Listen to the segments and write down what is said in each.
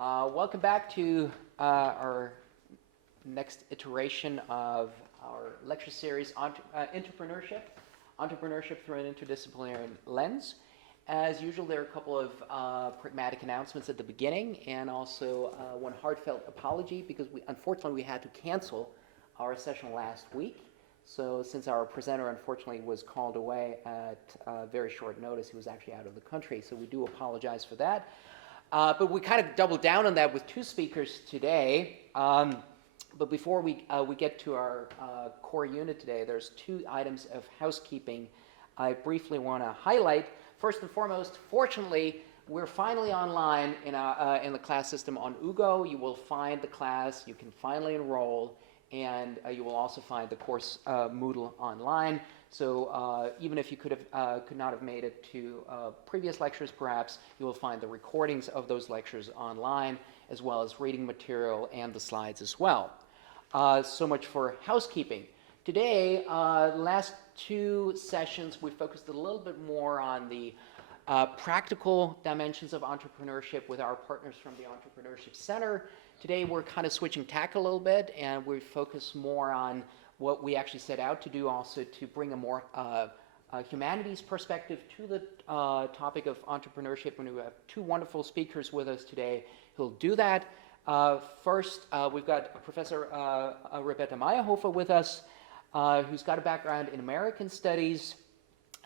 Welcome back to our next iteration of our lecture series on Entrepreneurship through an interdisciplinary lens. As usual, there are a couple of pragmatic announcements at the beginning, and also one heartfelt apology because unfortunately we had to cancel our session last week. So since our presenter unfortunately was called away at very short notice, he was actually out of the country, so we do apologize for that. But we kind of doubled down on that with two speakers today. But before we get to our core unit today, there's two items of housekeeping I briefly want to highlight. First and foremost, fortunately, we're finally online in the class system on UGO. You will find the class, you can finally enroll, and you will also find the course Moodle online. So even if you could not have made it to previous lectures, perhaps, you will find the recordings of those lectures online, as well as reading material and the slides as well. So much for housekeeping. Today, last two sessions, we focused a little bit more on the practical dimensions of entrepreneurship with our partners from the Entrepreneurship Center. Today, we're kind of switching tack a little bit, and we focus more on what we actually set out to do, also to bring a more humanities perspective to the topic of entrepreneurship. And we have two wonderful speakers with us today who'll do that. First, we've got Professor Roberta Maierhofer with us, who's got a background in American studies,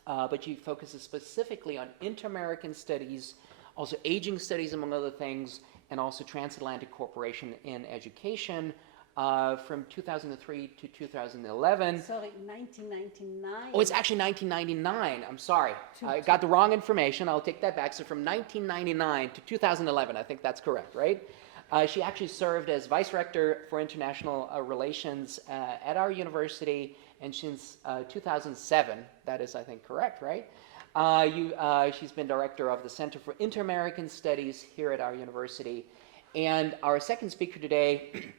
but she focuses specifically on inter-American studies, also aging studies, among other things, and also transatlantic cooperation in education. From 2003 to 2011. Sorry, 1999. Oh, it's actually 1999. I'm sorry. I got the wrong information. I'll take that back. So from 1999 to 2011, I think that's correct, right? She actually served as Vice Rector for International Relations at our university, and since 2007, that is, I think, correct, right? She's been Director of the Center for Inter-American Studies here at our university. And our second speaker today,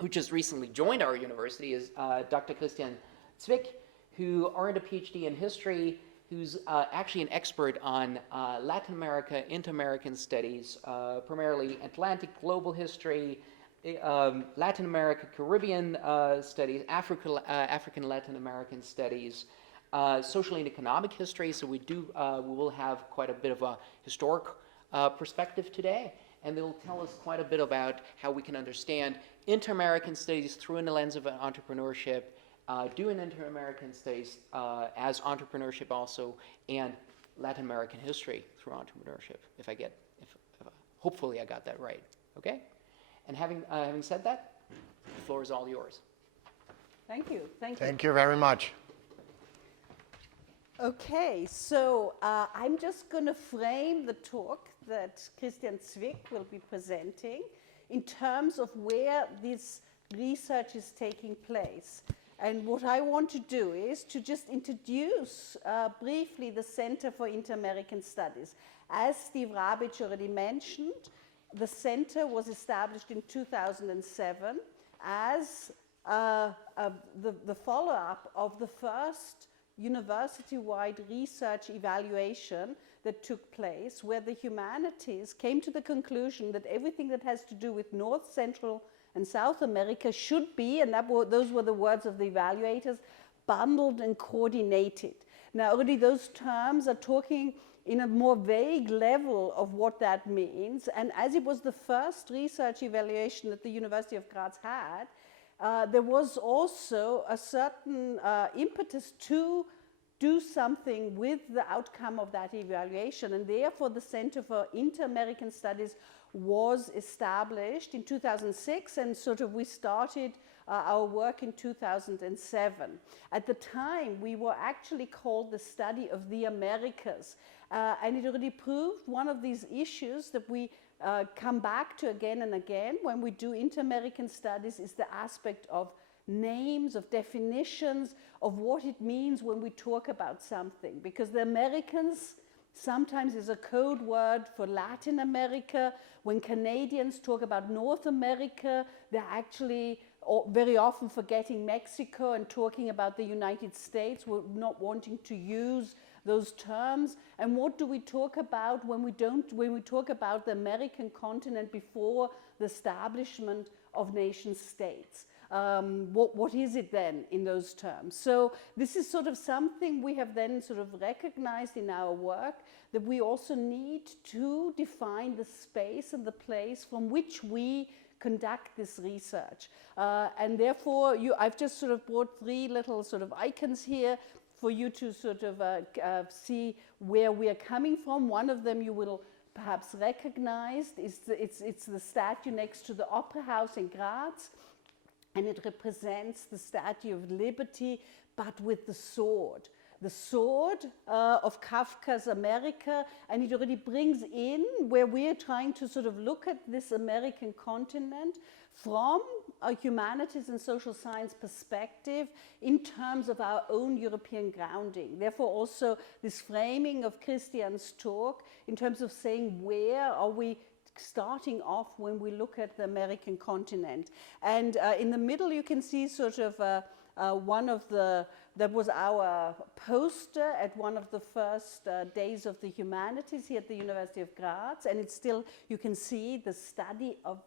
who just recently joined our university, is Dr. Cwik, who earned a PhD in history, who's actually an expert on Latin America, inter-American studies, primarily Atlantic global history, Latin America, Caribbean studies, African Latin American studies, social and economic history. So we will have quite a bit of a historic perspective today. And they'll tell us quite a bit about how we can understand inter-American studies through the lens of entrepreneurship, doing inter-American studies as entrepreneurship also, and Latin American history through entrepreneurship. Hopefully I got that right. Okay. And having said that, the floor is all yours. Thank you. Thank you very much. Okay, so I'm just going to frame the talk that Cwik will be presenting in terms of where this research is taking place. And what I want to do is to just introduce briefly the Center for Inter-American Studies. As Steve Rabich already mentioned, the center was established in 2007 as the follow-up of the first university-wide research evaluation that took place, where the humanities came to the conclusion that everything that has to do with North, Central, and South America should be, and those were the words of the evaluators, bundled and coordinated. Now, already those terms are talking in a more vague level of what that means, and as it was the first research evaluation that the University of Graz had, there was also a certain impetus to do something with the outcome of that evaluation, and therefore the Center for Inter-American Studies was established in 2006, and we started our work in 2007. At the time, we were actually called the Study of the Americas, and it already proved one of these issues that we come back to again and again when we do inter-American studies is the aspect of names, of definitions, of what it means when we talk about something. Because the Americans sometimes is a code word for Latin America. When Canadians talk about North America, they're actually very often forgetting Mexico and talking about the United States. We're not wanting to use those terms, and what do we talk about when we talk about the American continent before the establishment of nation states? What is it then in those terms? So this is sort of something we have then sort of recognized in our work, that we also need to define the space and the place from which we conduct this research. And therefore, I've just sort of brought 3 little sort of icons here for you to sort of see where we are coming from. One of them you will perhaps recognize. It's the statue next to the Opera House in Graz. And it represents the Statue of Liberty, but with the sword of Kafka's America, and it already brings in where we're trying to sort of look at this American continent from a humanities and social science perspective in terms of our own European grounding. Therefore, also this framing of Christian's talk in terms of saying where are we starting off when we look at the American continent. And in the middle you can see sort of one of that was our poster at one of the first days of the humanities here at the University of Graz, and it's still, you can see the study of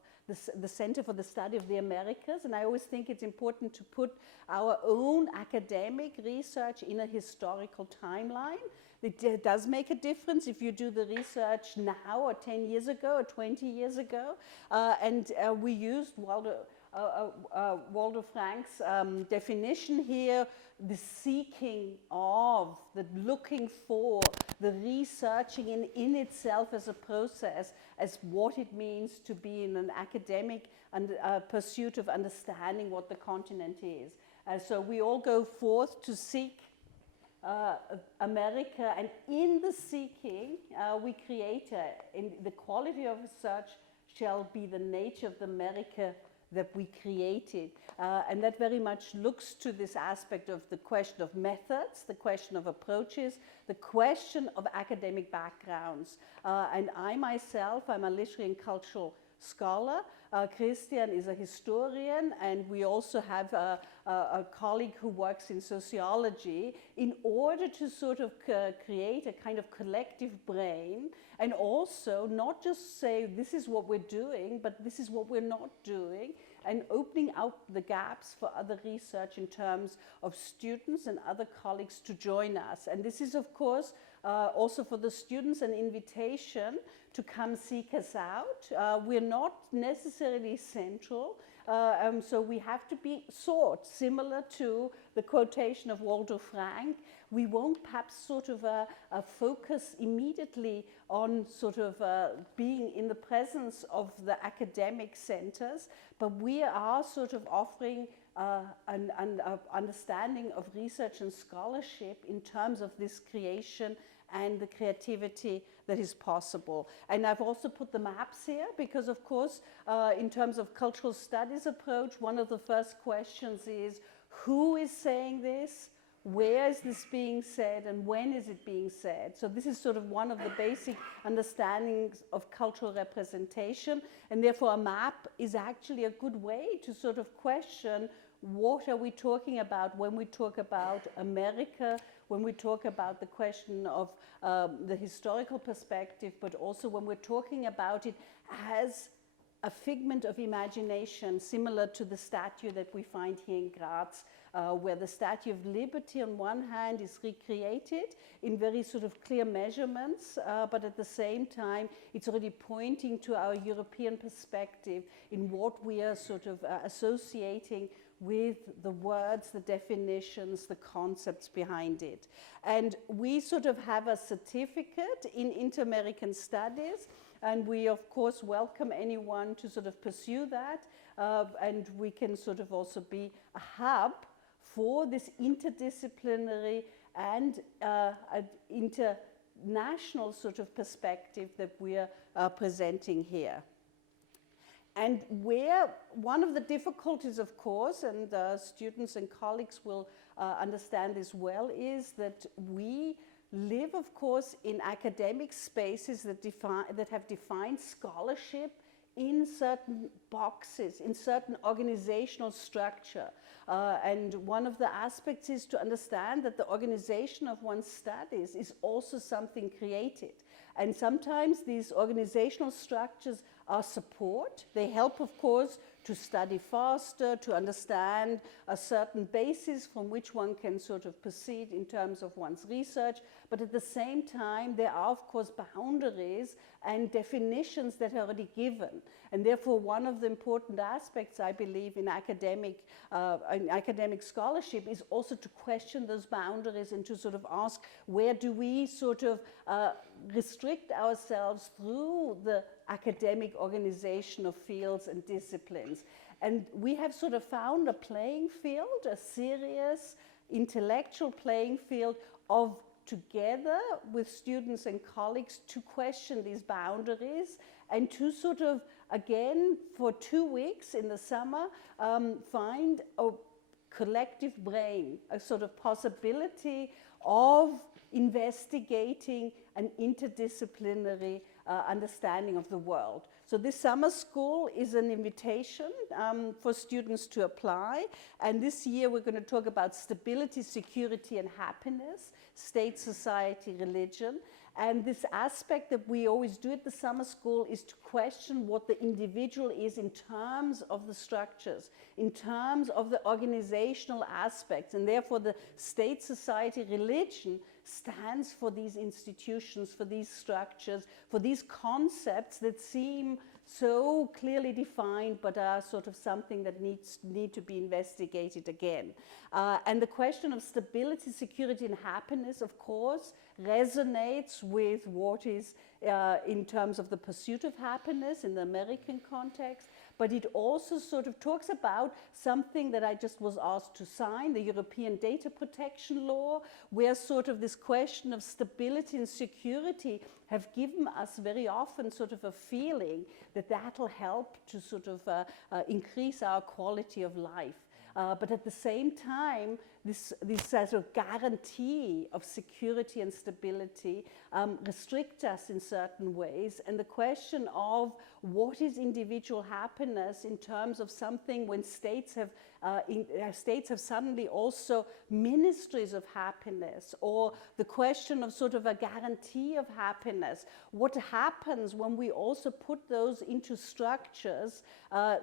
the Center for the Study of the Americas, and I always think it's important to put our own academic research in a historical timeline. It does make a difference if you do the research now or 10 years ago or 20 years ago. And we used Waldo Frank's definition here, the seeking of, the looking for, the researching in itself as a process, as what it means to be in an academic pursuit of understanding what the continent is. So we all go forth to seek America, and in the seeking we create in the quality of research shall be the nature of the America that we created, and that very much looks to this aspect of the question of methods, the question of approaches, the question of academic backgrounds. And I myself, I'm a literary and cultural scholar. Christian is a historian, and we also have a colleague who works in sociology, in order to sort of create a kind of collective brain, and also not just say this is what we're doing, but this is what we're not doing, and opening out the gaps for other research in terms of students and other colleagues to join us. And this is, of course, also for the students an invitation to come seek us out. We're not necessarily central, so we have to be sought, similar to the quotation of Waldo Frank. We won't perhaps sort of focus immediately on sort of being in the presence of the academic centers, but we are sort of offering an understanding of research and scholarship in terms of this creation and the creativity that is possible. And I've also put the maps here because, of course, in terms of cultural studies approach, one of the first questions is, who is saying this? Where is this being said, and when is it being said? So this is sort of one of the basic understandings of cultural representation, and therefore a map is actually a good way to sort of question what are we talking about when we talk about America, when we talk about the question of the historical perspective, but also when we're talking about it as a figment of imagination, similar to the statue that we find here in Graz, where the Statue of Liberty on one hand is recreated in very sort of clear measurements, but at the same time it's already pointing to our European perspective in what we are sort of associating with the words, the definitions, the concepts behind it. And we sort of have a certificate in Inter-American Studies, and we of course welcome anyone to sort of pursue that, and we can sort of also be a hub for this interdisciplinary and an international sort of perspective that we are presenting here. And where one of the difficulties, of course, and students and colleagues will understand this well, is that we live, of course, in academic spaces that have defined scholarship in certain boxes, in certain organizational structure. And one of the aspects is to understand that the organization of one's studies is also something created. And sometimes these organizational structures are support. They help, of course, to study faster, to understand a certain basis from which one can sort of proceed in terms of one's research. But at the same time, there are, of course, boundaries and definitions that are already given. And therefore, one of the important aspects, I believe, in academic scholarship is also to question those boundaries and to sort of ask, where do we sort of restrict ourselves through the academic organization of fields and disciplines. And we have sort of found a playing field, a serious intellectual playing field of together with students and colleagues to question these boundaries and to sort of, again, for 2 weeks in the summer, find a collective brain, a sort of possibility of investigating an interdisciplinary understanding of the world. So this summer school is an invitation for students to apply. And this year we're going to talk about stability, security, and happiness, state, society, religion. And this aspect that we always do at the summer school is to question what the individual is in terms of the structures, in terms of the organizational aspects. And therefore the state, society, religion stands for these institutions, for these structures, for these concepts that seem so clearly defined but are sort of something that need to be investigated again. And the question of stability, security, and happiness, of course, resonates with what is in terms of the pursuit of happiness in the American context, but it also sort of talks about something that I just was asked to sign, the European Data Protection Law, where sort of this question of stability and security have given us very often sort of a feeling that that'll help to sort of increase our quality of life. But at the same time, this sort of guarantee of security and stability restrict us in certain ways. And the question of what is individual happiness in terms of something when states have suddenly also ministries of happiness, or the question of sort of a guarantee of happiness. What happens when we also put those into structures,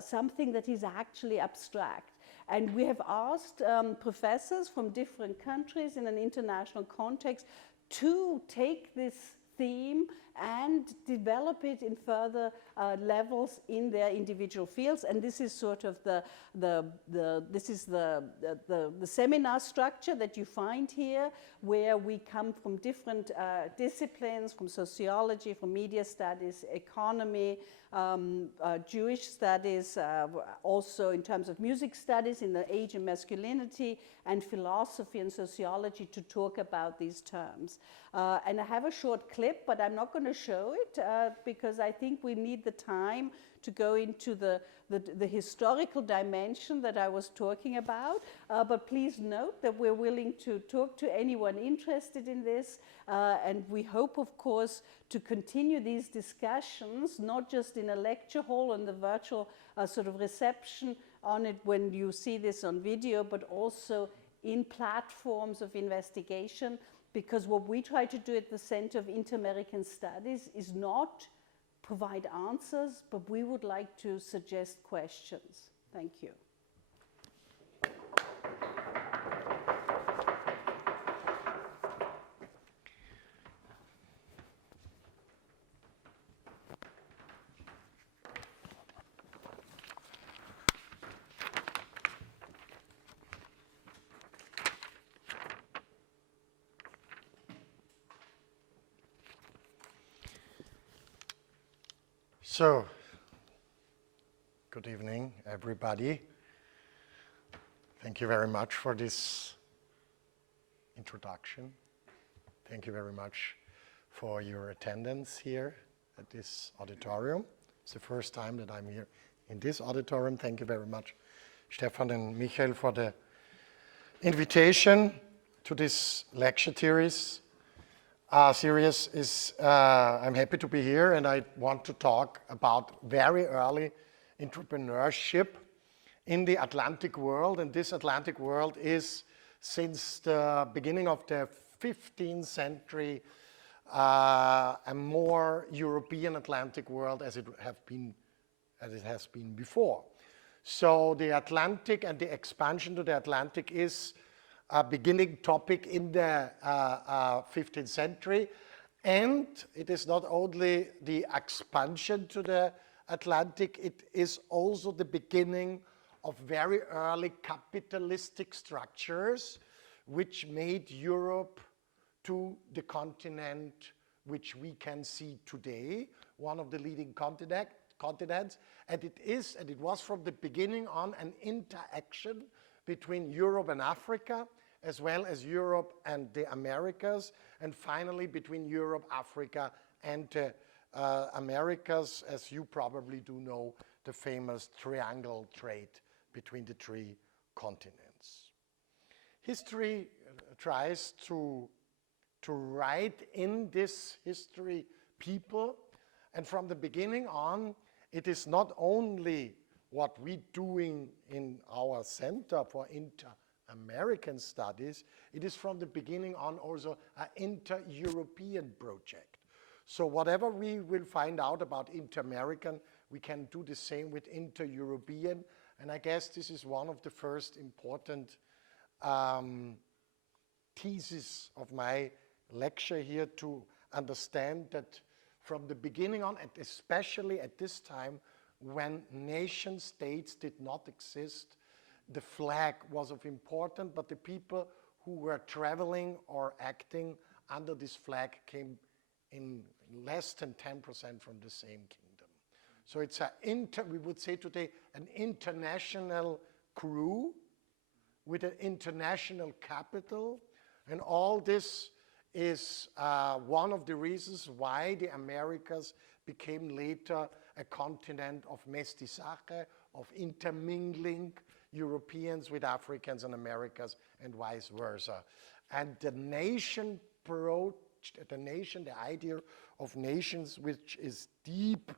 something that is actually abstract? And we have asked professors from different countries in an international context to take this theme and develop it in further levels in their individual fields. And this is sort of the seminar structure that you find here, where we come from different disciplines, from sociology, from media studies, economy, Jewish studies, also in terms of music studies in the age and masculinity, and philosophy and sociology to talk about these terms. And I have a short clip, but I'm not going to show it because I think we need the time to go into the historical dimension that I was talking about. But please note that we're willing to talk to anyone interested in this. And we hope, of course, to continue these discussions, not just in a lecture hall and the virtual sort of reception on it when you see this on video, but also in platforms of investigation. Because what we try to do at the Center of Inter-American Studies is not provide answers, but we would like to suggest questions. Thank you. So, good evening, everybody. Thank you very much for this introduction. Thank you very much for your attendance here at this auditorium. It's the first time that I'm here in this auditorium. Thank you very much, Stefan and Michael, for the invitation to this lecture series. series is, I'm happy to be here, and I want to talk about very early entrepreneurship in the Atlantic world. And this Atlantic world is, since the beginning of the 15th century, a more European Atlantic world as it has been before. So the Atlantic and the expansion to the Atlantic is a beginning topic in the 15th century. And it is not only the expansion to the Atlantic, it is also the beginning of very early capitalistic structures which made Europe to the continent which we can see today, one of the leading continents. And it was from the beginning on an interaction between Europe and Africa, as well as Europe and the Americas, and finally between Europe, Africa, and the Americas, as you probably do know, the famous triangle trade between the three continents. History tries to write in this history people, and from the beginning on, it is not only what we're doing in our Center for Inter-American Studies, it is from the beginning on also an inter-European project. So whatever we will find out about inter-American, we can do the same with inter-European, and I guess this is one of the first important thesis of my lecture here, to understand that from the beginning on, and especially at this time when nation states did not exist, the flag was of importance, but the people who were traveling or acting under this flag came in less than 10% from the same kingdom. So it's we would say today, an international crew with an international capital, and all this is one of the reasons why the Americas became later a continent of mestizaje, of intermingling Europeans with Africans and Americas, and vice versa. And the idea of nations, which is deep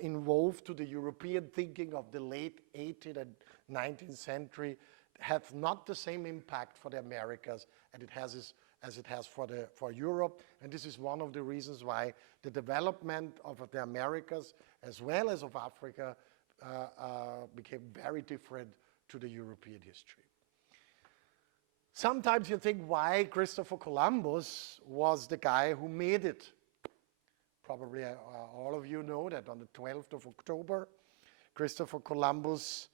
involved to the European thinking of the late 18th and 19th century, have not the same impact for the Americas as it has for Europe. And this is one of the reasons why the development of the Americas as well as of Africa became very different to the European history. Sometimes you think why Christopher Columbus was the guy who made it. Probably all of you know that on the 12th of October, Christopher Columbus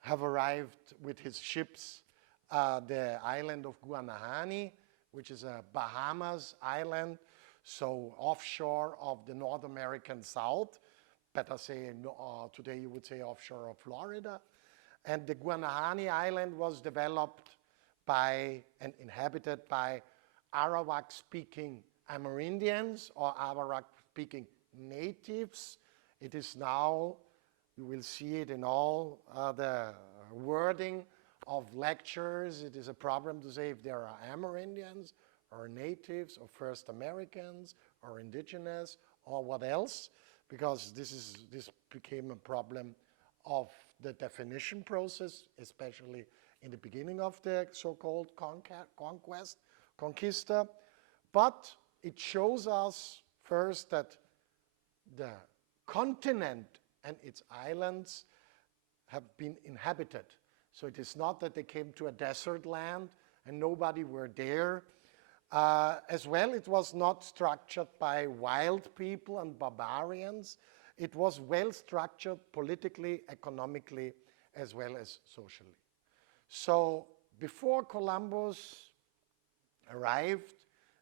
have arrived with his ships the island of Guanahani, which is a Bahamas island, so offshore of the North American South. Better say, today you would say offshore of Florida. And the Guanahani island was developed by and inhabited by Arawak-speaking Amerindians or Arawak-speaking natives. It is now, you will see it in all the wording of lectures. It is a problem to say if there are Amerindians or natives or First Americans or indigenous or what else, because this became a problem of the definition process, especially in the beginning of the so-called conquista. But it shows us first that the continent and its islands have been inhabited. So it is not that they came to a desert land and nobody were there. As well, it was not structured by wild people and barbarians. It was well structured politically, economically, as well as socially. So before Columbus arrived,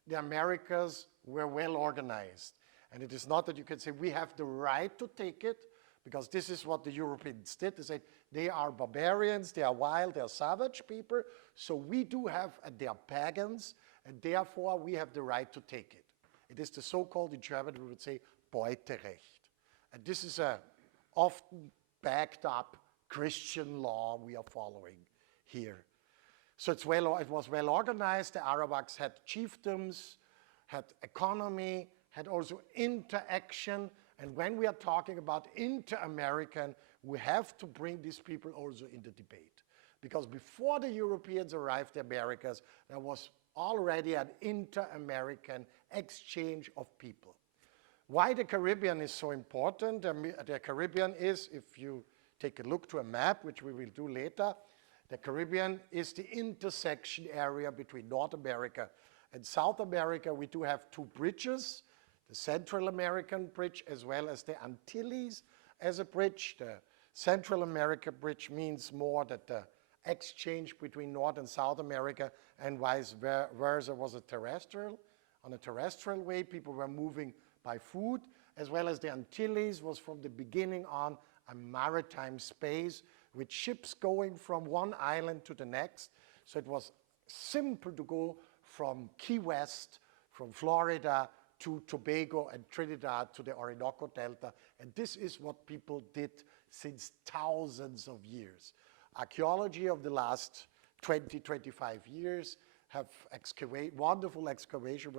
the Americas were well organized. And it is not that you can say we have the right to take it, because this is what the Europeans did. They said they are barbarians, they are wild, they are savage people, so we do have, and they are pagans, and therefore we have the right to take it. It is the so-called, in German we would say, Beuterecht. And this is a often backed up Christian law we are following here. So it was well organized. The Arawaks had chiefdoms, had economy, had also interaction. And when we are talking about inter-American, we have to bring these people also in the debate. Because before the Europeans arrived in the Americas, there was already an inter-American exchange of people. Why the Caribbean is so important? The Caribbean is, if you take a look to a map, which we will do later, the Caribbean is the intersection area between North America and South America. We do have two bridges, the Central American bridge as well as the Antilles as a bridge. The Central America bridge means more that the exchange between North and South America and vice versa was a terrestrial. On a terrestrial way, people were moving by foot, as well as the Antilles was from the beginning on a maritime space with ships going from one island to the next. So it was simple to go from Key West, from Florida to Tobago and Trinidad to the Orinoco Delta. And this is what people did since thousands of years. Archaeology of the last 20, 25 years have wonderful excavations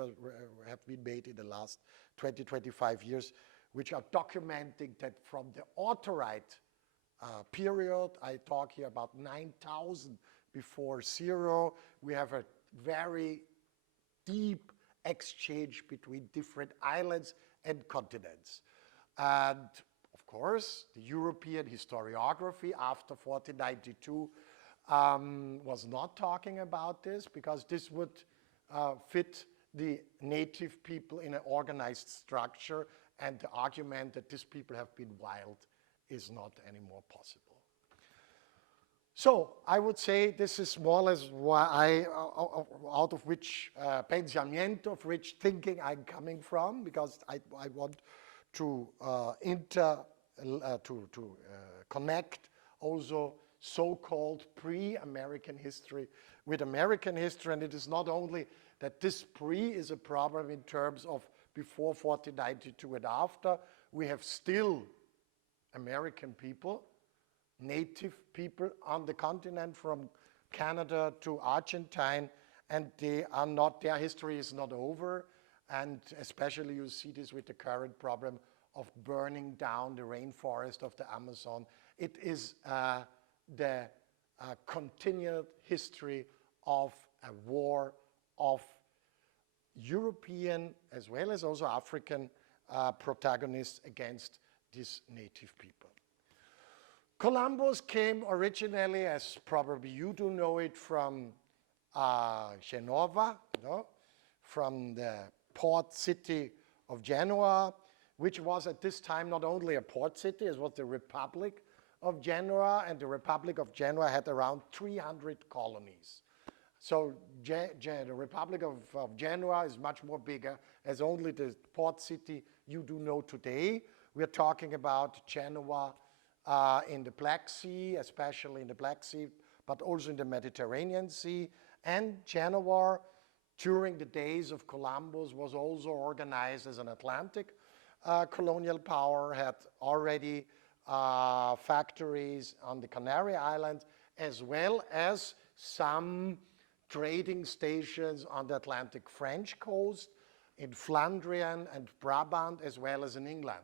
have been made in the last 20, 25 years, which are documenting that from the Otterite period, I talk here about 9,000 before zero, we have a very deep exchange between different islands and continents. And of course, the European historiography after 1492 was not talking about this, because this would fit the native people in an organized structure, and the argument that these people have been wild is not anymore possible. So I would say this is more or less why out of which pensamiento, of which thinking I'm coming from, because I want to connect also so-called pre-American history with American history. And it is not only that this pre is a problem in terms of before 1492 and after. We have still American people, native people on the continent from Canada to Argentine, and they are not, their history is not over. And especially you see this with the current problem of burning down the rainforest of the Amazon. It is the continued history of a war of European as well as also African protagonists against these native people. Columbus came originally, as probably you do know it, from Genova, from the port city of Genoa, which was at this time not only a port city, it was the Republic of Genoa, and the Republic of Genoa had around 300 colonies. So the Republic of Genoa is much more bigger as only the port city you do know today. We're talking about Genoa in the Black Sea, especially in the Black Sea, but also in the Mediterranean Sea. And Genoa, during the days of Columbus, was also organized as an Atlantic colonial power, had already factories on the Canary Islands, as well as some trading stations on the Atlantic French coast, in Flandrian and Brabant, as well as in England.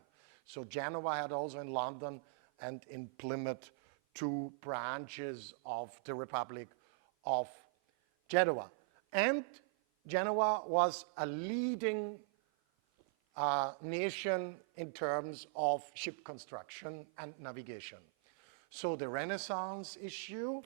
So Genoa had also in London and in Plymouth 2 branches of the Republic of Genoa. And Genoa was a leading nation in terms of ship construction and navigation. So the Renaissance issue,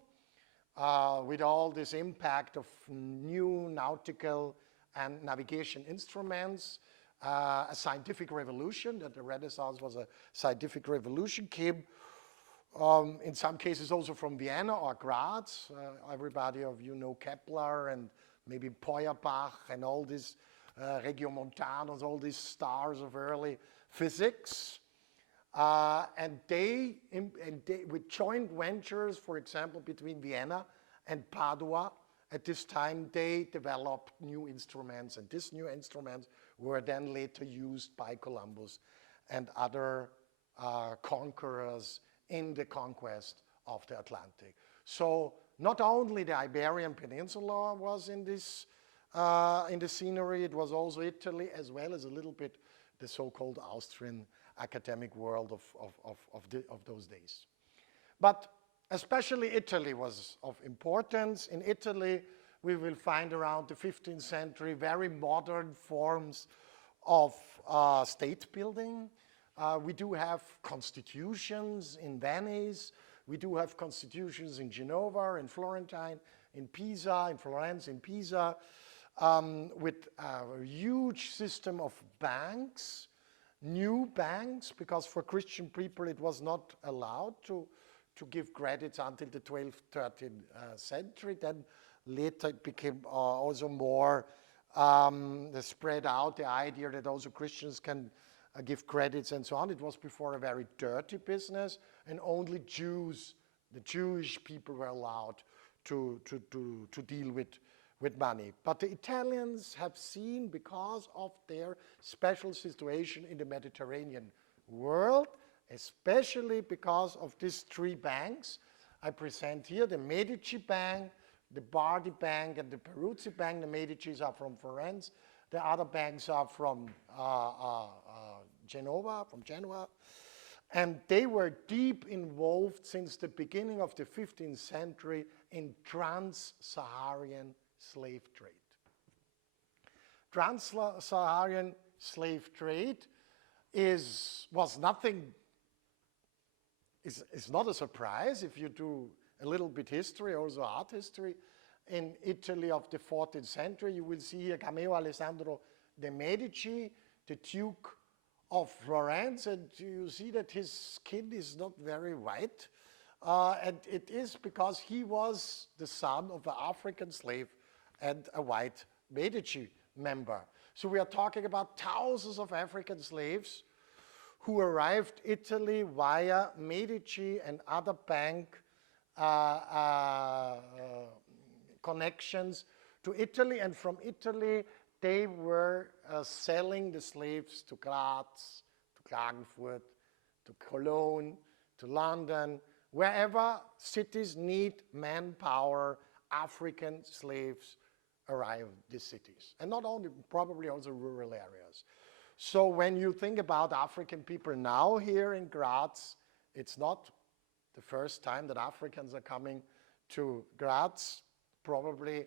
with all this impact of new nautical and navigation instruments, a scientific revolution, that the Renaissance was a scientific revolution, came in some cases also from Vienna or Graz. Everybody of you know Kepler and maybe Feuerbach and all these Regiomontanus, all these stars of early physics. And they, with joint ventures, for example, between Vienna and Padua, at this time they developed new instruments, and these new instruments were then later used by Columbus and other conquerors in the conquest of the Atlantic. So not only the Iberian Peninsula was in this in the scenery. It was also Italy, as well as a little bit the so-called Austrian academic world of those days. But especially Italy was of importance. In Italy, we will find around the 15th century very modern forms of state building. We do have constitutions in Venice. We do have constitutions in Genova, in Florentine, in Pisa, in Florence, in Pisa, with a huge system of banks, new banks, because for Christian people it was not allowed to give credits until the 12th, 13th century. Then later it became also more spread out, the idea that also Christians can give credits and so on. It was before a very dirty business, and only Jews, the Jewish people, were allowed to deal with money. But the Italians have seen, because of their special situation in the Mediterranean world, especially because of these three banks I present here, the Medici Bank, the Bardi Bank, and the Peruzzi Bank. The Medicis are from Florence. The other banks are from Genoa. And they were deep involved since the beginning of the 15th century in trans-Saharan slave trade. Trans-Saharan slave trade is not a surprise if you do a little bit history, also art history. In Italy of the 14th century, you will see here Cameo Alessandro de' Medici, the Duke of Florence, and you see that his skin is not very white. And it is because he was the son of an African slave and a white Medici member. So we are talking about thousands of African slaves who arrived Italy via Medici and other bank connections to Italy, and from Italy they were selling the slaves to Graz, to Klagenfurt, to Cologne, to London, wherever cities need manpower. African slaves arrive in these cities, and not only, probably also rural areas. So when you think about African people now here in Graz, it's not the first time that Africans are coming to Graz. Probably,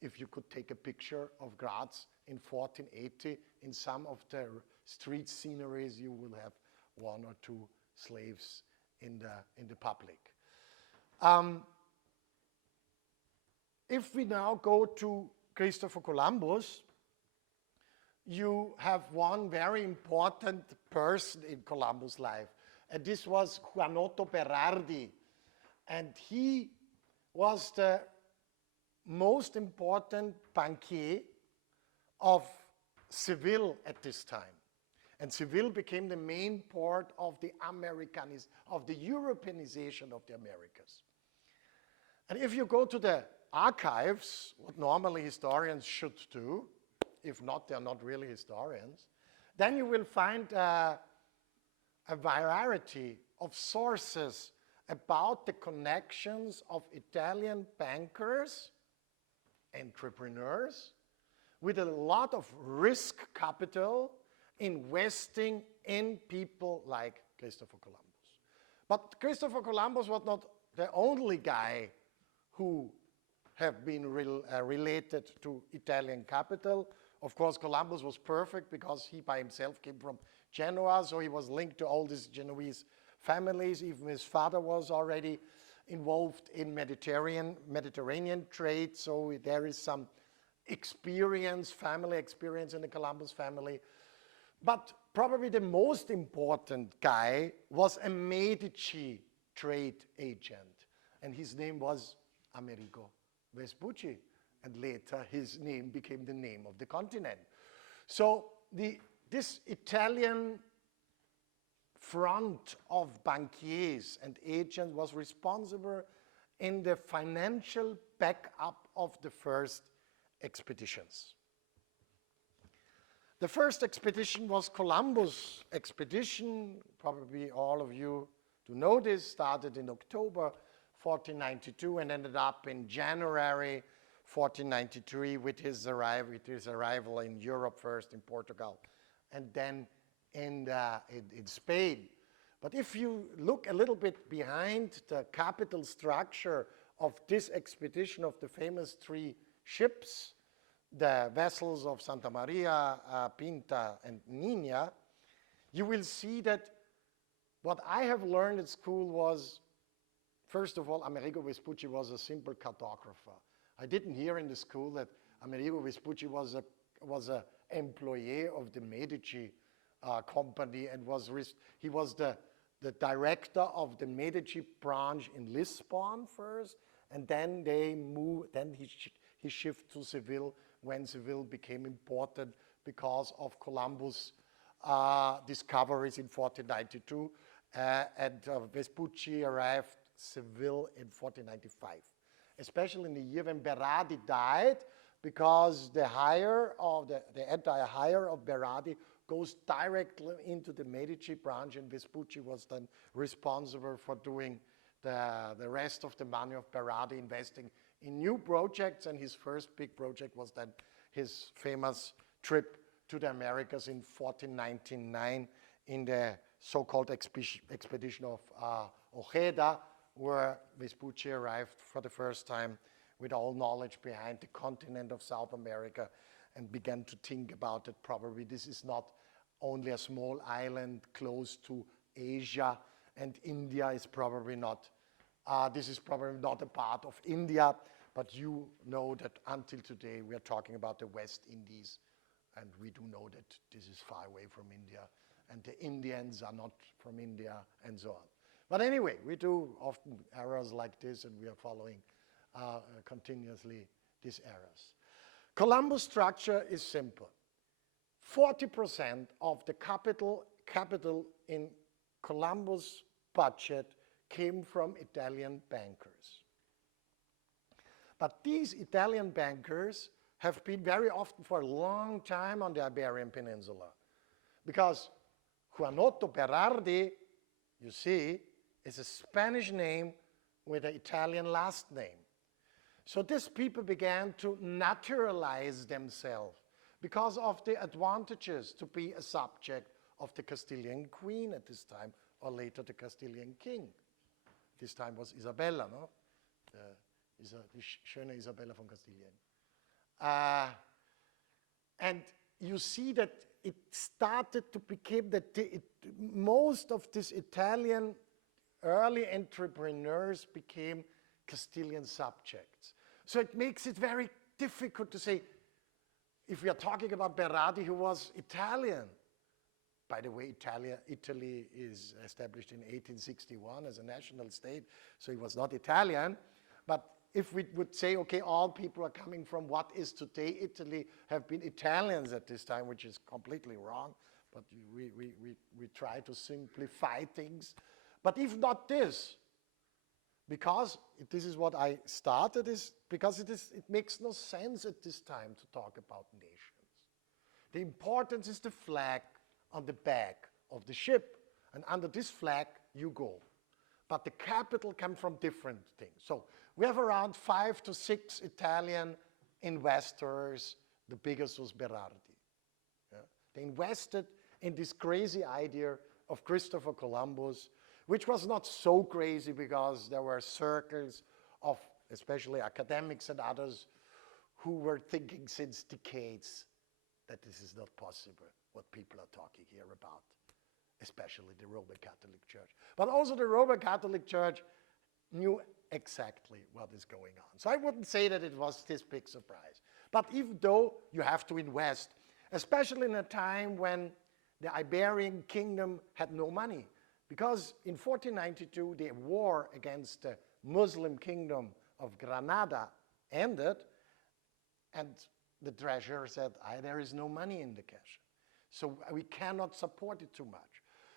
if you could take a picture of Graz in 1480, in some of the street sceneries, you will have one or two slaves in the public. If we now go to Christopher Columbus, you have one very important person in Columbus' life, and this was Juanotto Berardi, and he was the most important banquier of Seville at this time. And Seville became the main port of the Europeanization of the Americas. And if you go to the archives, what normally historians should do, if not, they're not really historians, then you will find a variety of sources about the connections of Italian bankers, entrepreneurs, with a lot of risk capital, investing in people like Christopher Columbus. But Christopher Columbus was not the only guy who have been related to Italian capital. Of course, Columbus was perfect because he by himself came from Genoa, so he was linked to all these Genoese families. Even his father was already involved in Mediterranean trade, so there is some experience, family experience in the Columbus family. But probably the most important guy was a Medici trade agent, and his name was Amerigo Vespucci, and later his name became the name of the continent. So this Italian front of banquiers and agents was responsible in the financial backup of the first expeditions. The first expedition was Columbus expedition. Probably all of you do know this. Started in October 1492 and ended up in January 1493 with his arrival in Europe first, in Portugal, and then in Spain. But if you look a little bit behind the capital structure of this expedition of the famous 3 ships, the vessels of Santa Maria, Pinta, and Nina, you will see that what I have learned at school was, first of all, Amerigo Vespucci was a simple cartographer. I didn't hear in the school that Amerigo Vespucci was a employee of the Medici company, and he was the director of the Medici branch in Lisbon first, and then he shifted to Seville when Seville became important because of Columbus' discoveries in 1492, and Vespucci arrived Seville in 1495, especially in the year when Berardi died, because the entire hire of Berardi goes directly into the Medici branch, and Vespucci was then responsible for doing the rest of the money of Berardi, investing in new projects, and his first big project was then his famous trip to the Americas in 1499 in the so-called expedition of Ojeda, where Vespucci arrived for the first time with all knowledge behind the continent of South America and began to think about it. Probably this is not only a small island close to Asia, and India is probably not, this is probably not a part of India, but you know that until today we are talking about the West Indies, and we do know that this is far away from India, and the Indians are not from India, and so on. But anyway, we do often errors like this, and we are following continuously these errors. Columbus' structure is simple. 40% of the capital in Columbus' budget came from Italian bankers. But these Italian bankers have been very often for a long time on the Iberian Peninsula, because Juanoto Berardi, you see, is a Spanish name with an Italian last name. So these people began to naturalize themselves because of the advantages to be a subject of the Castilian queen at this time, or later the Castilian king. This time was Isabella, no? Die schöne Isabella von Kastilien. And you see that it started to become that most of these Italian early entrepreneurs became Castilian subjects. So it makes it very difficult to say, if we are talking about Berardi, who was Italian. By the way, Italy is established in 1861 as a national state, so he was not Italian. But if we would say, okay, all people are coming from what is today Italy have been Italians at this time, which is completely wrong, but we try to simplify things. But if not this, because this is what I started, is because it makes no sense at this time to talk about nations. The importance is the flag on the back of the ship, and under this flag you go. But the capital comes from different things. So we have around 5 to 6 Italian investors. The biggest was Berardi. Yeah? They invested in this crazy idea of Christopher Columbus, which was not so crazy because there were circles of especially academics and others who were thinking since decades that this is not possible, what people are talking here about, especially the Roman Catholic Church. But also the Roman Catholic Church knew exactly what is going on. So I wouldn't say that it was this big surprise. But even though you have to invest, especially in a time when the Iberian kingdom had no money, because in 1492 the war against the Muslim kingdom of Granada ended, and the treasurer said, there is no money in the cash, so we cannot support it too much.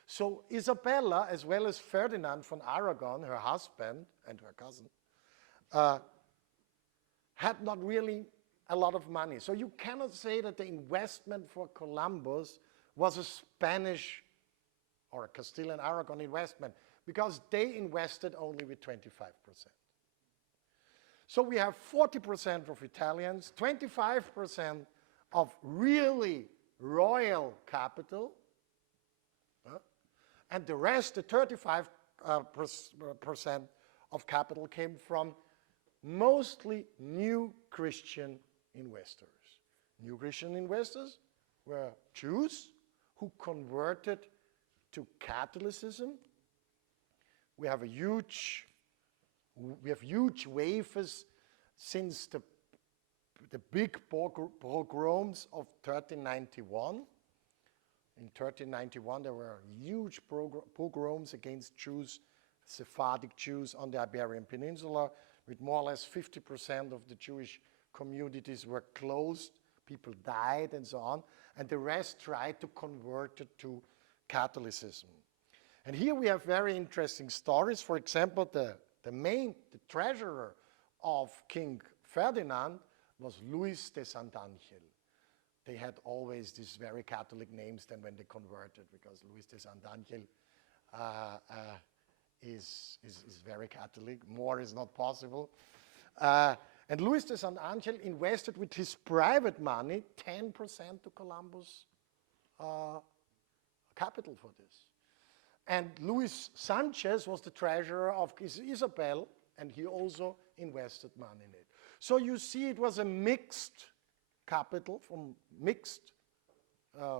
So Isabella, as well as Ferdinand von Aragon, her husband and her cousin, had not really a lot of money. So you cannot say that the investment for Columbus was a Spanish or a Castilian Aragon investment, because they invested only with 25%. So we have 40% of Italians, 25% of really royal capital, and the rest, the 35% of capital came from mostly new Christian investors. New Christian investors were Jews who converted to Catholicism. We have huge waves since the big pogroms of 1391. In 1391, there were huge pogroms against Jews, Sephardic Jews on the Iberian Peninsula, with more or less 50% of the Jewish communities were closed. People died and so on, and the rest tried to convert it to Catholicism. And here we have very interesting stories. For example, the treasurer of King Ferdinand was Luis de Sant'Angel. They had always these very Catholic names then when they converted, because Luis de Sant'Angel is very Catholic. More is not possible. And Luis de Sant'Angel invested with his private money 10% to Columbus capital for this. And Luis Sanchez was the treasurer of Isabel, and he also invested money in it. So you see, it was a mixed capital from mixed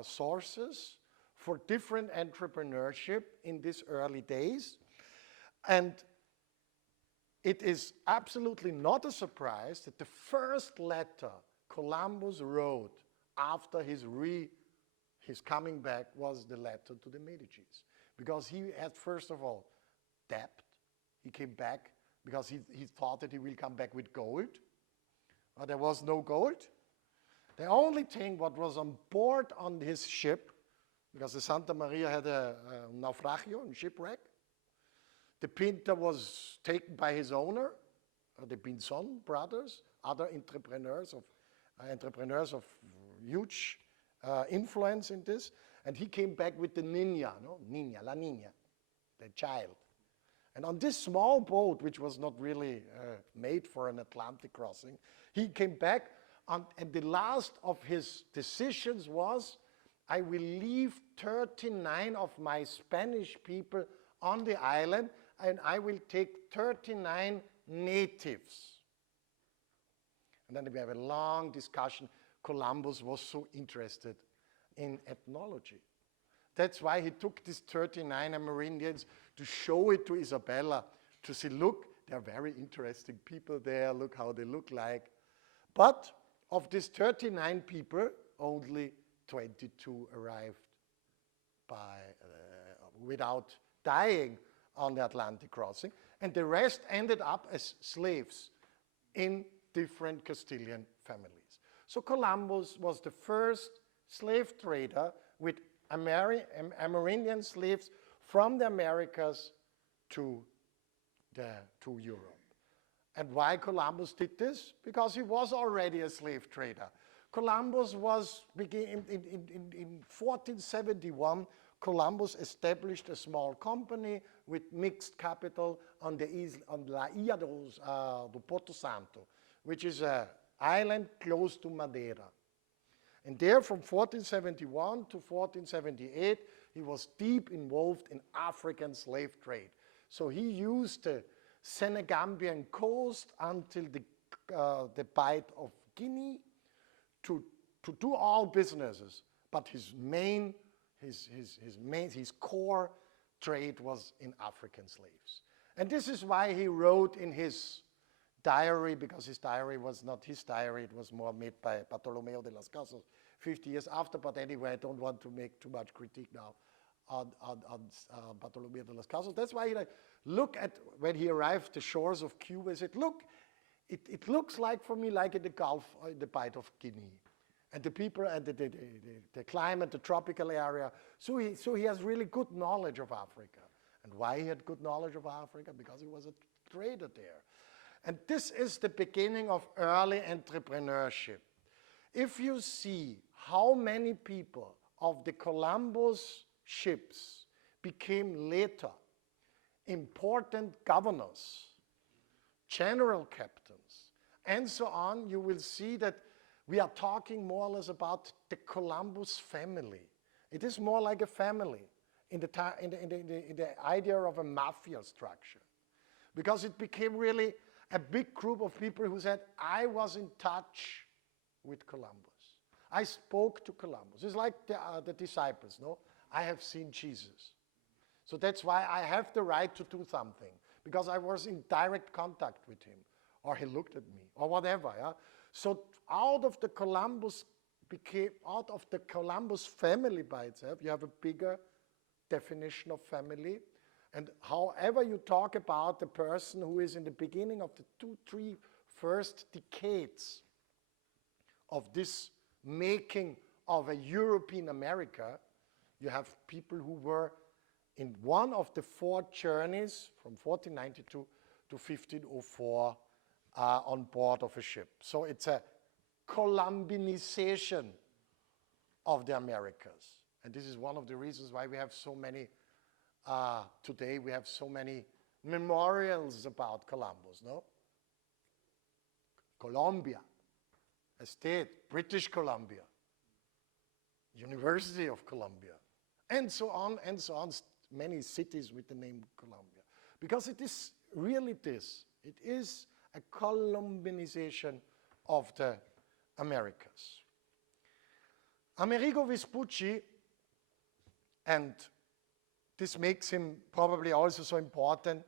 sources for different entrepreneurship in these early days. And it is absolutely not a surprise that the first letter Columbus wrote after his coming back was the letter to the Medicis. Because he had, first of all, debt. He came back because he thought that he will come back with gold. But there was no gold. The only thing what was on board on his ship, because the Santa Maria had a naufragio, a shipwreck, the Pinta was taken by his owner, the Pinzon brothers, other entrepreneurs of huge influence in this, and he came back with the Niña, la Niña, the child. And on this small boat, which was not really made for an Atlantic crossing, he came back, and the last of his decisions was, I will leave 39 of my Spanish people on the island, and I will take 39 natives. And then we have a long discussion. Columbus was so interested in ethnology. That's why he took these 39 Amerindians to show it to Isabella, to say, look, there are very interesting people there, look how they look like. But of these 39 people, only 22 arrived without dying on the Atlantic crossing, and the rest ended up as slaves in different Castilian families. So Columbus was the first slave trader with Amerindian slaves from the Americas to Europe. And why Columbus did this? Because he was already a slave trader. Columbus in 1471, Columbus established a small company with mixed capital on La Ilha do Porto Santo, which is an island close to Madeira. And there, from 1471 to 1478, he was deep involved in African slave trade. So he used the Senegambian coast until the Bight of Guinea to do all businesses. But his core trade was in African slaves. And this is why he wrote in his diary, because his diary was not his diary, it was more made by Bartolomeo de las Casas 50 years after. But anyway, I don't want to make too much critique now on Bartolomeo de las Casas. That's why he look at, when he arrived the shores of Cuba, he said, look, it looks like for me like in the Gulf, in the Bight of Guinea. And the people and the climate, the tropical area. So he has really good knowledge of Africa. And why he had good knowledge of Africa? Because he was a trader there. And this is the beginning of early entrepreneurship. If you see how many people of the Columbus ships became later important governors general captains, and so on, you will see that we are talking more or less about the Columbus family. It is more like a family in the idea of a mafia structure. Because it became really a big group of people who said, I was in touch with Columbus. I spoke to Columbus. It's like the disciples, no? I have seen Jesus. So that's why I have the right to do something, because I was in direct contact with him, or he looked at me, or whatever. Yeah? So out of the Columbus family by itself, you have a bigger definition of family. And however you talk about the person who is in the beginning of the 2-3 first decades of this making of a European America, you have people who were in one of the 4 journeys from 1492 to 1504 on board of a ship. So it's a Columbinization of the Americas. And this is one of the reasons why we have so many, today we have so many memorials about Columbus, no? Columbia, a state, British Columbia, University of Columbia, and so on, many cities with the name Columbia. Because it is really this. It is a Columbinization of the Americas. Amerigo Vespucci, and this makes him probably also so important,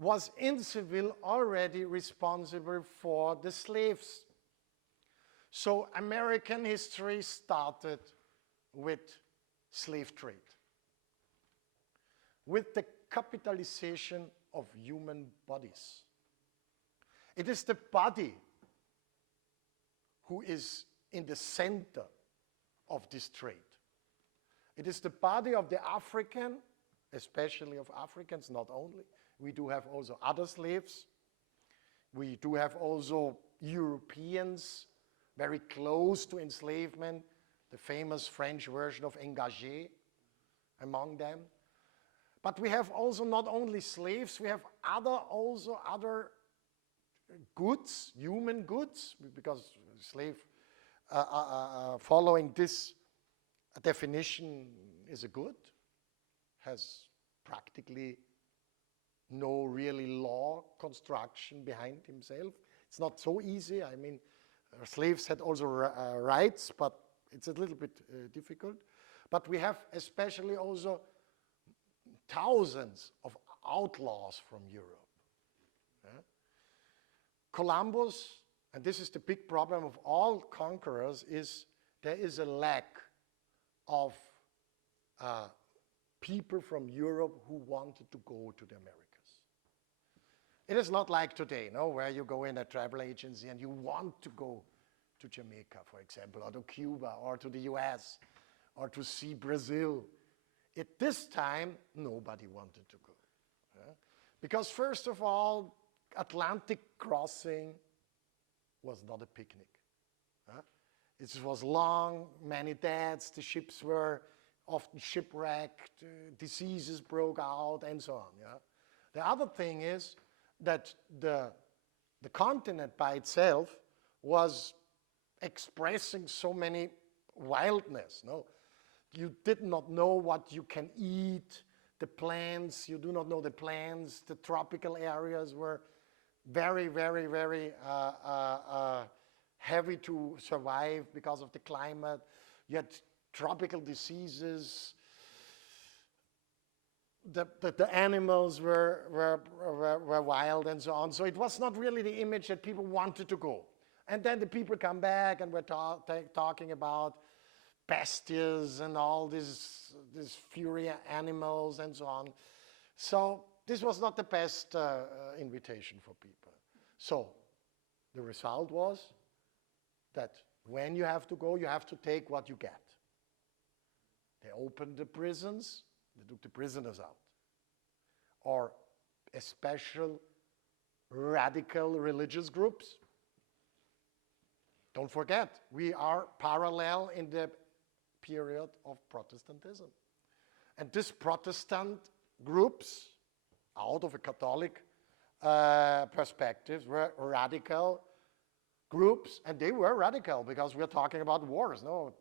was in Seville already responsible for the slaves. So American history started with slave trade, with the capitalization of human bodies. It is the body who is in the center of this trade. It is the body of the African, especially of Africans, not only. We do have also other slaves. We do have also Europeans very close to enslavement, the famous French version of engagé among them. But we have also not only slaves, we have other goods, human goods, because slave, following this definition, is a good, has practically no really law construction behind himself. It's not so easy. I mean, slaves had also rights, but it's a little bit difficult. But we have especially also thousands of outlaws from Europe. Yeah? Columbus, and this is the big problem of all conquerors, is there is a lack of people from Europe who wanted to go to the Americas. It is not like today, no, where you go in a travel agency and you want to go to Jamaica, for example, or to Cuba, or to the US, or to see Brazil. At this time, nobody wanted to go. Yeah? Because first of all, Atlantic crossing was not a picnic. It was long, many deaths, the ships were often shipwrecked, diseases broke out, and so on. Yeah? The other thing is that the continent by itself was expressing so many wildness. No? You did not know what you can eat, the plants, you do not know the plants, the tropical areas were very, very, very heavy to survive because of the climate. You had tropical diseases. The animals were wild and so on. So it was not really the image that people wanted to go. And then the people come back and we're talking about bestias and all these fury animals and so on. So this was not the best invitation for people. So the result was that when you have to go, you have to take what you get. They opened the prisons, they took the prisoners out. Or a special radical religious groups. Don't forget, we are parallel in the period of Protestantism. And these Protestant groups, out of a Catholic perspectives were radical groups, and they were radical because we're talking about wars. No,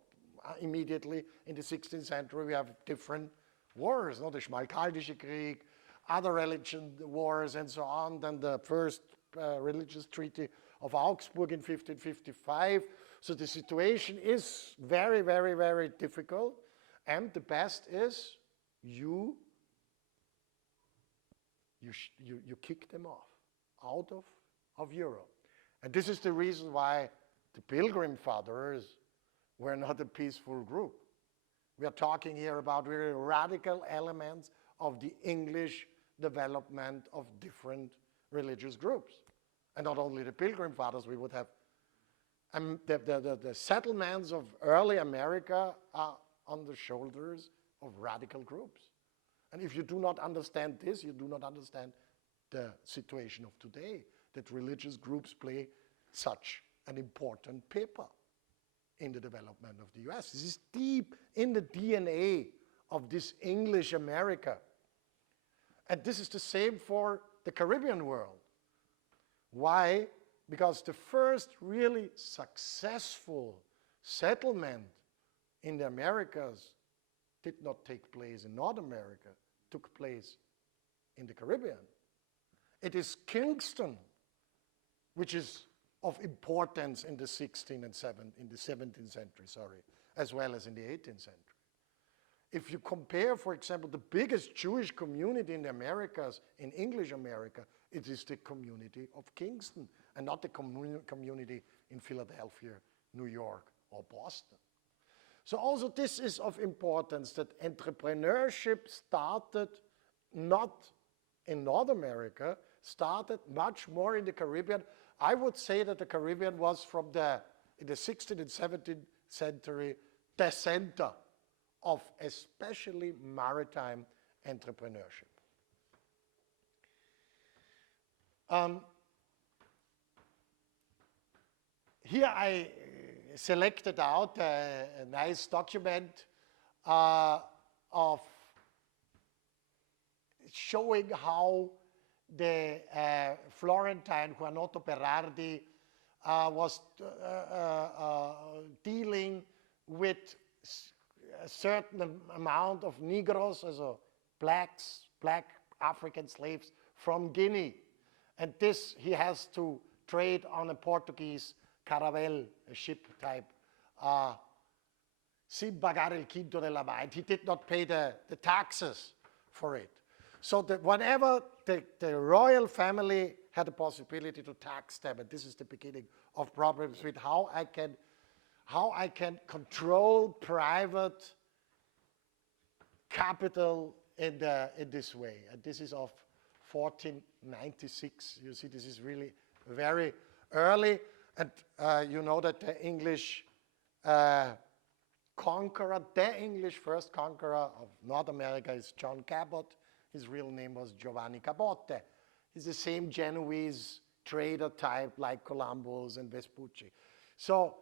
immediately in the 16th century we have different wars. No, the Schmalkaldische Krieg, other religion wars, and so on. Then the first religious treaty of Augsburg in 1555. So the situation is very, very, very difficult, and the best is you kick them off out of Europe. And this is the reason why the Pilgrim Fathers were not a peaceful group. We are talking here about very radical elements of the English development of different religious groups. And not only the Pilgrim Fathers, we would have the settlements of early America are on the shoulders of radical groups. And if you do not understand this, you do not understand the situation of today, that religious groups play such an important paper in the development of the US. This is deep in the DNA of this English America. And this is the same for the Caribbean world. Why? Because the first really successful settlement in the Americas did not take place in North America, took place in the Caribbean. It is Kingston, which is of importance in the 16th and in the 17th century, as well as in the 18th century. If you compare, for example, the biggest Jewish community in the Americas, in English America, it is the community of Kingston, and not the community in Philadelphia, New York, or Boston. So also this is of importance, that entrepreneurship started not in North America, started much more in the Caribbean. I would say that the Caribbean was in the 16th and 17th century, the center of especially maritime entrepreneurship. Here I selected out a nice document of showing how the Florentine Juanotto Berardi was dealing with a certain amount of Negroes, also black African slaves from Guinea. And this he has to trade on a Portuguese caravel, a ship type, sin pagar el quinto de la vaina. He did not pay the taxes for it. So that whenever the royal family had the possibility to tax them, and this is the beginning of problems with how I can control private capital in this way. And this is of 1496. You see, this is really very early. And you know that the English conqueror, the English first conqueror of North America is John Cabot. His real name was Giovanni Cabote. He's the same Genoese trader type like Columbus and Vespucci. So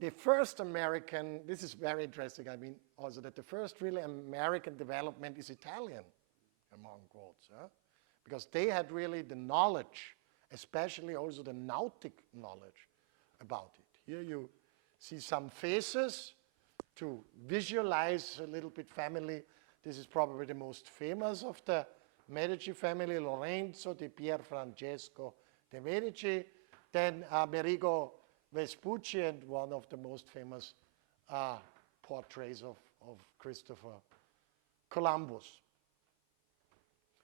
the first American, this is very interesting, I mean also that the first really American development is Italian, among quotes, because they had really the knowledge, especially also the nautic knowledge about it. Here you see some faces to visualize a little bit family. This is probably the most famous of the Medici family, Lorenzo di Pier Francesco de' Medici, then Amerigo Vespucci, and one of the most famous portraits of Christopher Columbus.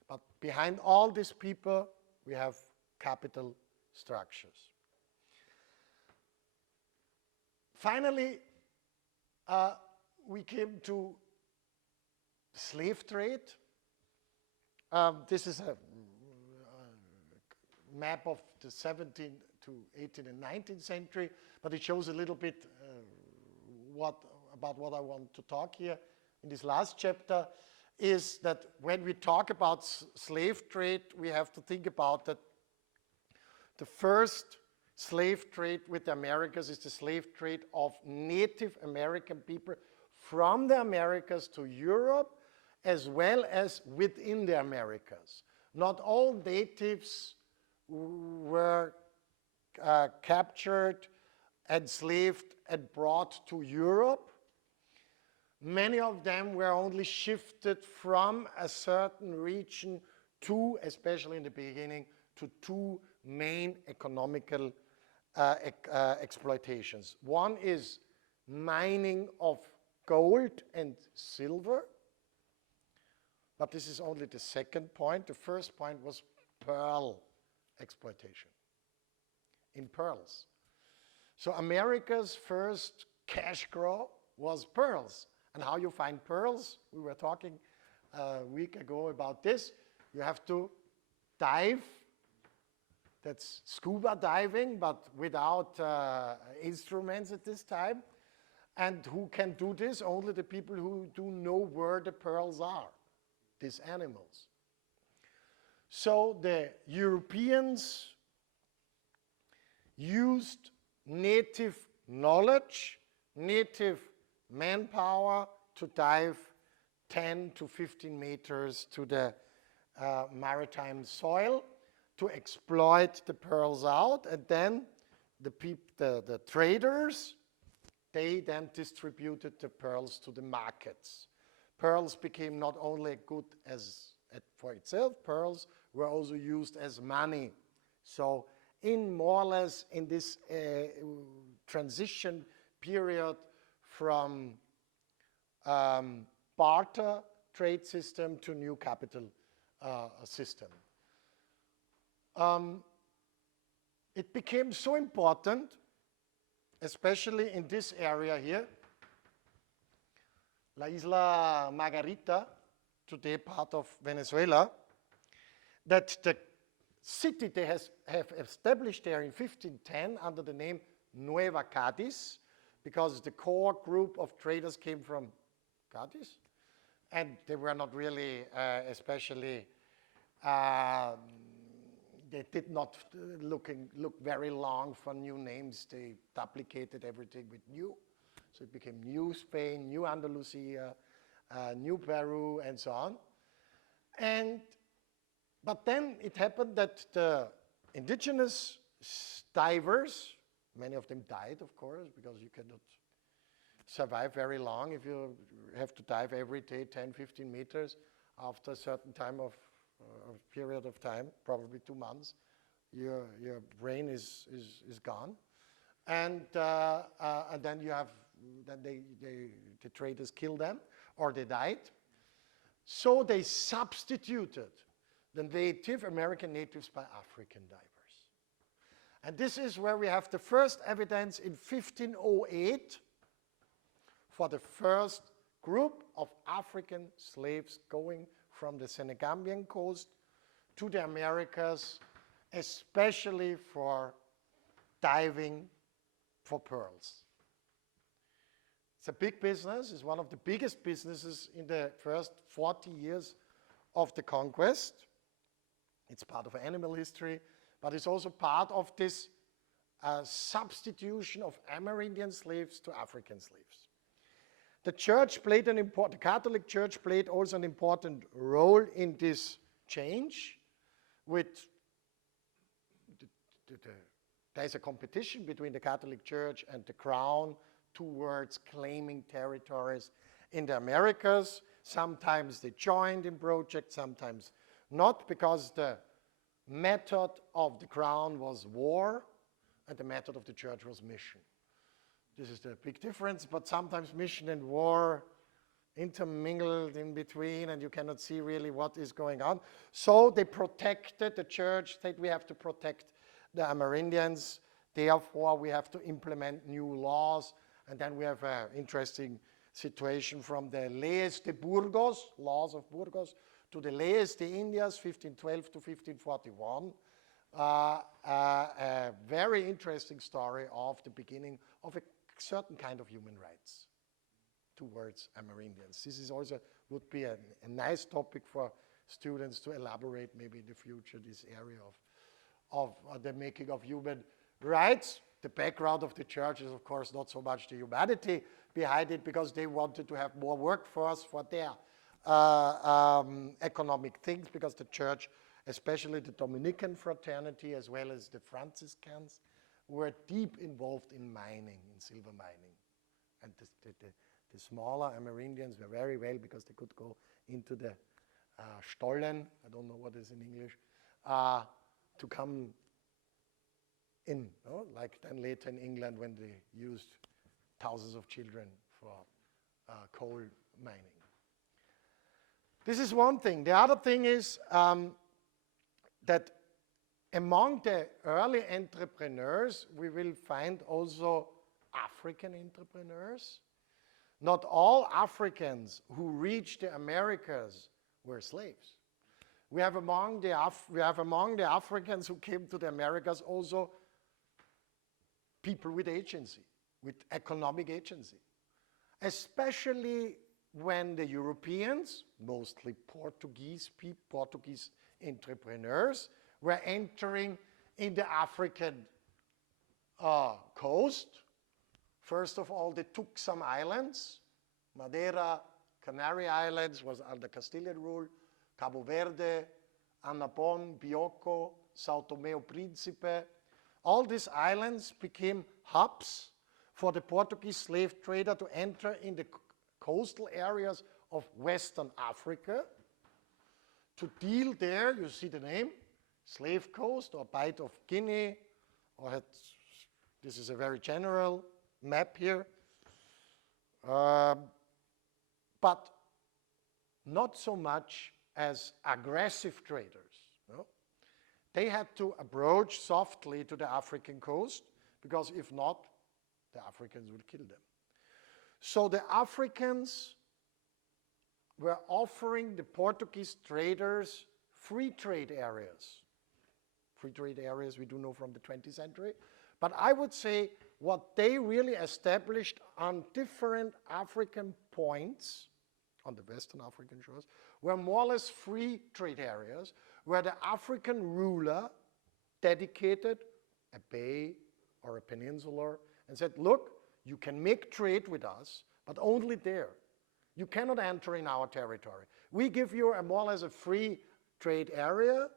But behind all these people, we have capital structures. Finally, we came to slave trade. This is a map of the 17th to 18th and 19th century, but it shows a little bit about what I want to talk here in this last chapter, is that when we talk about slave trade, we have to think about that the first slave trade with the Americas is the slave trade of Native American people from the Americas to Europe, as well as within the Americas. Not all natives were captured, enslaved, and brought to Europe. Many of them were only shifted from a certain region to, especially in the beginning, to two main economical exploitations. One is mining of gold and silver, but this is only the second point. The first point was pearl exploitation in pearls. So America's first cash crow was pearls. And how you find pearls, we were talking a week ago about this. You have to dive. That's scuba diving, but without instruments at this time. And who can do this? Only the people who do know where the pearls are, these animals. So the Europeans used native knowledge, native manpower to dive 10 to 15 meters to the maritime soil to exploit the pearls out, and then the traders, they then distributed the pearls to the markets. Pearls became not only good for itself, pearls were also used as money. So in more or less in this transition period from barter trade system to new capital system. It became so important, especially in this area here, La Isla Margarita, today part of Venezuela, that the city they have established there in 1510 under the name Nueva Cádiz, because the core group of traders came from Cádiz, and they were not really especially, they did not look very long for new names. They duplicated everything with new. So it became New Spain, New Andalusia, New Peru, and so on. But then it happened that the indigenous divers, many of them died, of course, because you cannot survive very long if you have to dive every day 10, 15 meters. After a certain time of period of time, probably 2 months, your brain is gone, and then the traders kill them or they died. So they substituted the American natives by African divers, and this is where we have the first evidence in 1508 for the first group of African slaves going from the Senegambian coast to the Americas, especially for diving for pearls. It's a big business. It's one of the biggest businesses in the first 40 years of the conquest. It's part of animal history, but it's also part of this substitution of Amerindian slaves to African slaves. The Catholic Church played also an important role in this change. There's a competition between the Catholic Church and the Crown towards claiming territories in the Americas. Sometimes they joined in projects, sometimes not, because the method of the Crown was war and the method of the Church was mission. This is the big difference, but sometimes mission and war intermingled in between, and you cannot see really what is going on. So they protected, the Church said we have to protect the Amerindians, therefore we have to implement new laws. And then we have an interesting situation from the Leyes de Burgos, laws of Burgos, to the Leyes de Indias, 1512 to 1541. A very interesting story of the beginning of a certain kind of human rights towards Amerindians. This is also would be a nice topic for students to elaborate maybe in the future, this area of the making of human rights. The background of the church is, of course, not so much the humanity behind it, because they wanted to have more workforce for their economic things, because the church especially the Dominican fraternity as well as the Franciscans, were deep involved in mining, in silver mining. And the smaller Amerindians were very well because they could go into the Stollen, I don't know what is in English, to come in, no? Like then later in England when they used thousands of children for coal mining. This is one thing. The other thing is that among the early entrepreneurs, we will find also African entrepreneurs. Not all Africans who reached the Americas were slaves. We have among the Africans who came to the Americas also people with agency, with economic agency. Especially when the Europeans, mostly Portuguese entrepreneurs, were entering in the African coast. First of all, they took some islands. Madeira, Canary Islands was under Castilian rule. Cabo Verde, Annapon, Bioko, Sao Tomé and Príncipe. All these islands became hubs for the Portuguese slave trader to enter in the coastal areas of Western Africa to deal there. You see the name, Slave Coast or Bight of Guinea, this is a very general map here, but not so much as aggressive traders. No? They had to approach softly to the African coast because if not, the Africans would kill them. So the Africans were offering the Portuguese traders free trade areas. Free trade areas we do know from the 20th century. But I would say what they really established on different African points, on the Western African shores, were more or less free trade areas where the African ruler dedicated a bay or a peninsula and said, look, you can make trade with us, but only there. You cannot enter in our territory. We give you more or less a free trade area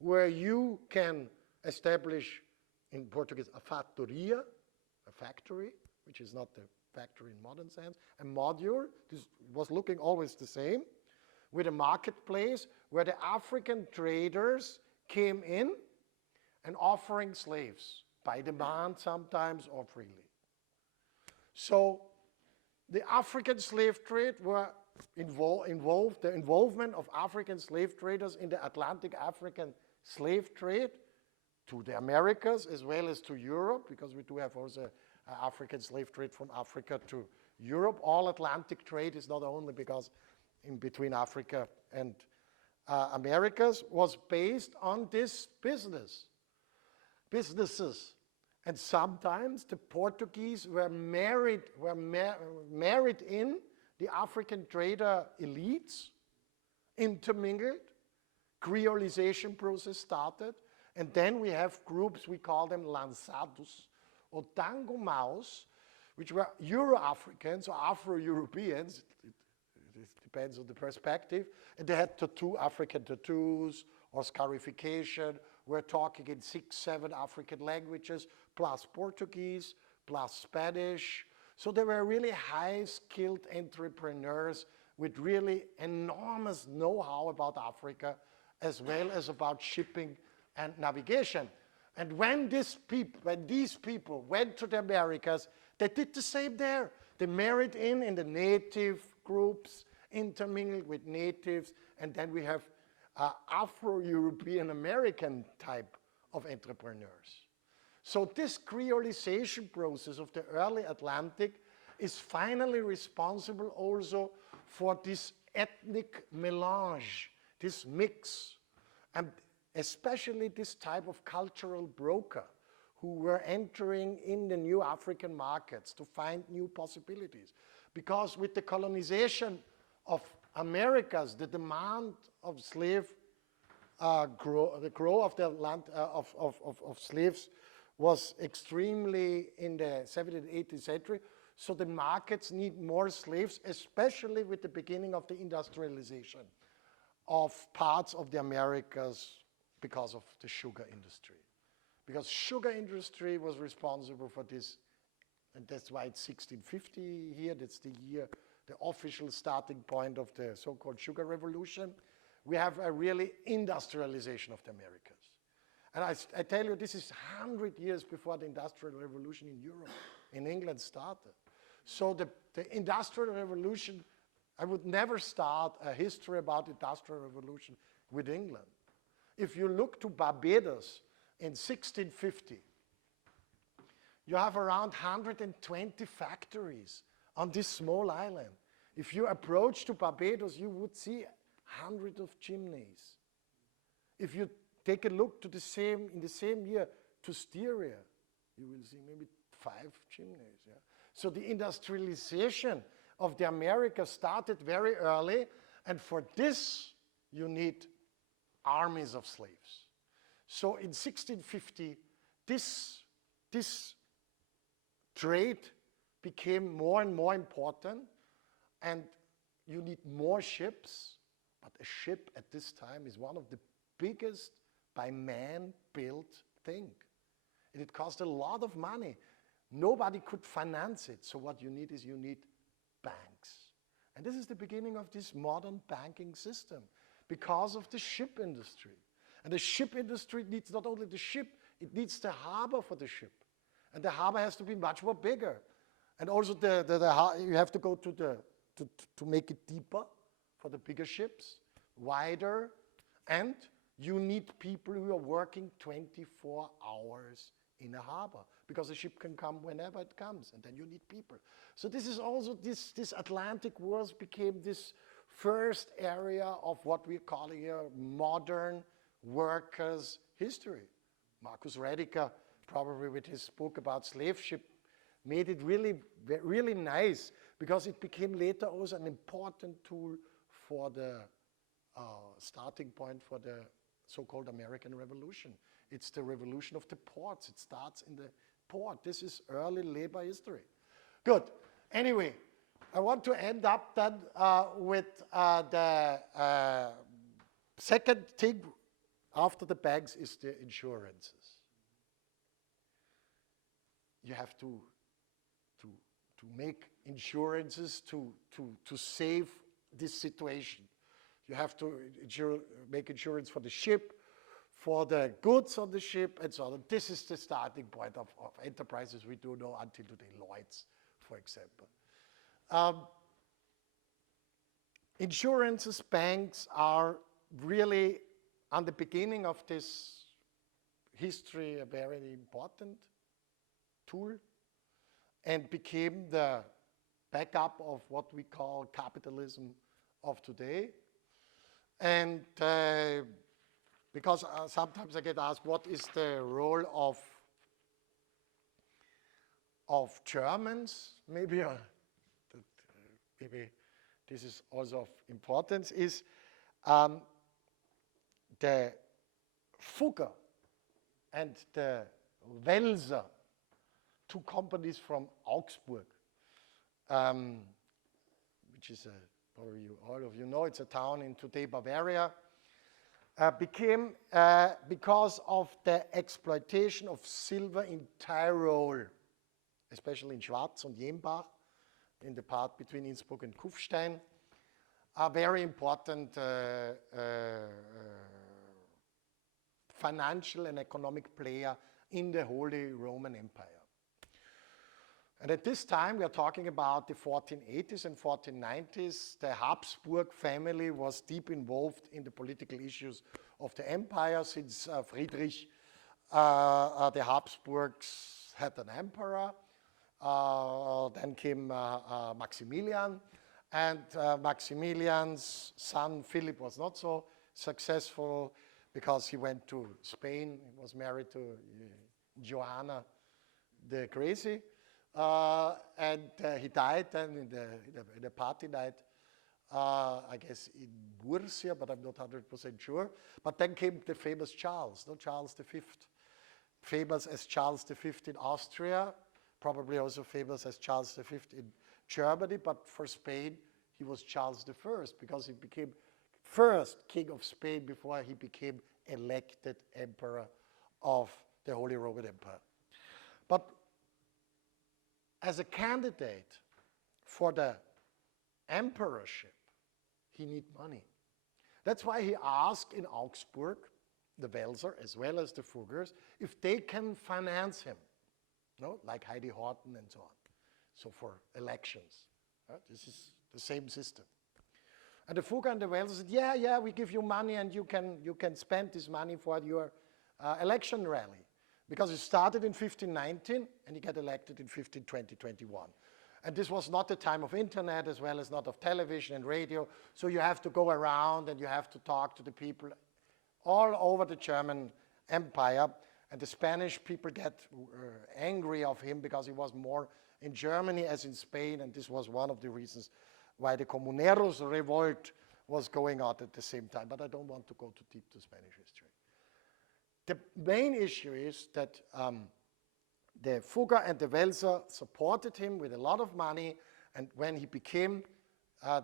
where you can establish, in Portuguese, a fattoria, a factory, which is not the factory in modern sense, a module. This was looking always the same, with a marketplace where the African traders came in and offering slaves, by demand sometimes or freely. So the African slave trade were involved, the involvement of African slave traders in the Atlantic African slave trade to the Americas as well as to Europe, because we do have also African slave trade from Africa to Europe. All Atlantic trade is not only because in between Africa and Americas, was based on this businesses. And sometimes the Portuguese were married in the African trader elites, intermingled, creolization process started, and then we have groups, we call them lançados or tangomaus, which were Euro-Africans or Afro-Europeans, it depends on the perspective, and they had African tattoos or scarification. We're talking in 6, 7 African languages, plus Portuguese, plus Spanish. So they were really high-skilled entrepreneurs with really enormous know-how about Africa, as well as about shipping and navigation. And when these people went to the Americas, they did the same there. They married in the native groups, intermingled with natives, and then we have Afro-European American type of entrepreneurs. So this creolization process of the early Atlantic is finally responsible also for this ethnic melange, this mix, and especially this type of cultural broker who were entering in the new African markets to find new possibilities. Because with the colonization of Americas, the demand of slave the growth of the land of slaves was extremely in the 17th and 18th century. So the markets need more slaves, especially with the beginning of the industrialization of parts of the Americas, because of the sugar industry. Because sugar industry was responsible for this, and that's why it's 1650 here. That's the year, the official starting point of the so-called sugar revolution. We have a really industrialization of the Americas. And I tell you, this is 100 years before the Industrial Revolution in Europe, in England started. So the Industrial Revolution, I would never start a history about the Industrial Revolution with England. If you look to Barbados in 1650, you have around 120 factories on this small island. If you approach to Barbados, you would see hundreds of chimneys. If you take a look to in the same year to Styria, you will see maybe 5 chimneys. Yeah? So the industrialization of the Americas started very early, and for this you need armies of slaves. So in 1650, this trade became more and more important, and you need more ships, but a ship at this time is one of the biggest by man built thing. And it cost a lot of money. Nobody could finance it. So what you need is you need banks. And this is the beginning of this modern banking system because of the ship industry. And the ship industry needs not only the ship, it needs the harbor for the ship. And the harbor has to be much more bigger. And also you have to go to make it deeper for the bigger ships, wider, and you need people who are working 24 hours in a harbor because a ship can come whenever it comes, and then you need people. So this is also, this Atlantic world became this first area of what we're calling here modern workers' history. Marcus Rediker, probably with his book about slave ship, made it really, really nice because it became later also an important tool for the starting point for the so-called American Revolution. It's the revolution of the ports. It starts in the port. This is early labor history. Good. Anyway, I want to end up then with the second thing after the banks is the insurances. You have to make insurances to save this situation. You have to make insurance for the ship, for the goods on the ship, and so on. This is the starting point of enterprises we do know until today, Lloyd's, for example. Insurances, banks are really, on the beginning of this history, a very important tool, and became the backup of what we call capitalism of today. And because sometimes I get asked, what is the role of Germans? Maybe this is also of importance, is the Fugger and the Welser, two companies from Augsburg, which is probably all of you know, it's a town in today Bavaria, became because of the exploitation of silver in Tyrol, especially in Schwarz and Jembach, in the part between Innsbruck and Kufstein, a very important financial and economic player in the Holy Roman Empire. And at this time, we are talking about the 1480s and 1490s. The Habsburg family was deep involved in the political issues of the empire since Friedrich, the Habsburgs had an emperor. Then came Maximilian, and Maximilian's son Philip was not so successful because he went to Spain. He was married to Joanna the Crazy. And he died then in a party night, I guess in Murcia, but I'm not 100% sure. But then came the famous Charles, no, Charles V, famous as Charles V in Austria, probably also famous as Charles V in Germany, but for Spain, he was Charles I because he became first king of Spain before he became elected emperor of the Holy Roman Empire. But as a candidate for the emperorship, he need money. That's why he asked in Augsburg, the Welser as well as the Fuggers, if they can finance him, no? Like Heidi Horton and so on. So for elections, right? This is the same system. And the Fugger and the Welser said, yeah, we give you money and you can spend this money for your election rally. Because it started in 1519 and he got elected in 1521. And this was not the time of internet as well as not of television and radio. So you have to go around and you have to talk to the people all over the German Empire. And the Spanish people get angry of him because he was more in Germany as in Spain. And this was one of the reasons why the Comuneros revolt was going on at the same time. But I don't want to go too deep to Spanish history. The main issue is that the Fugger and the Welser supported him with a lot of money, and when he became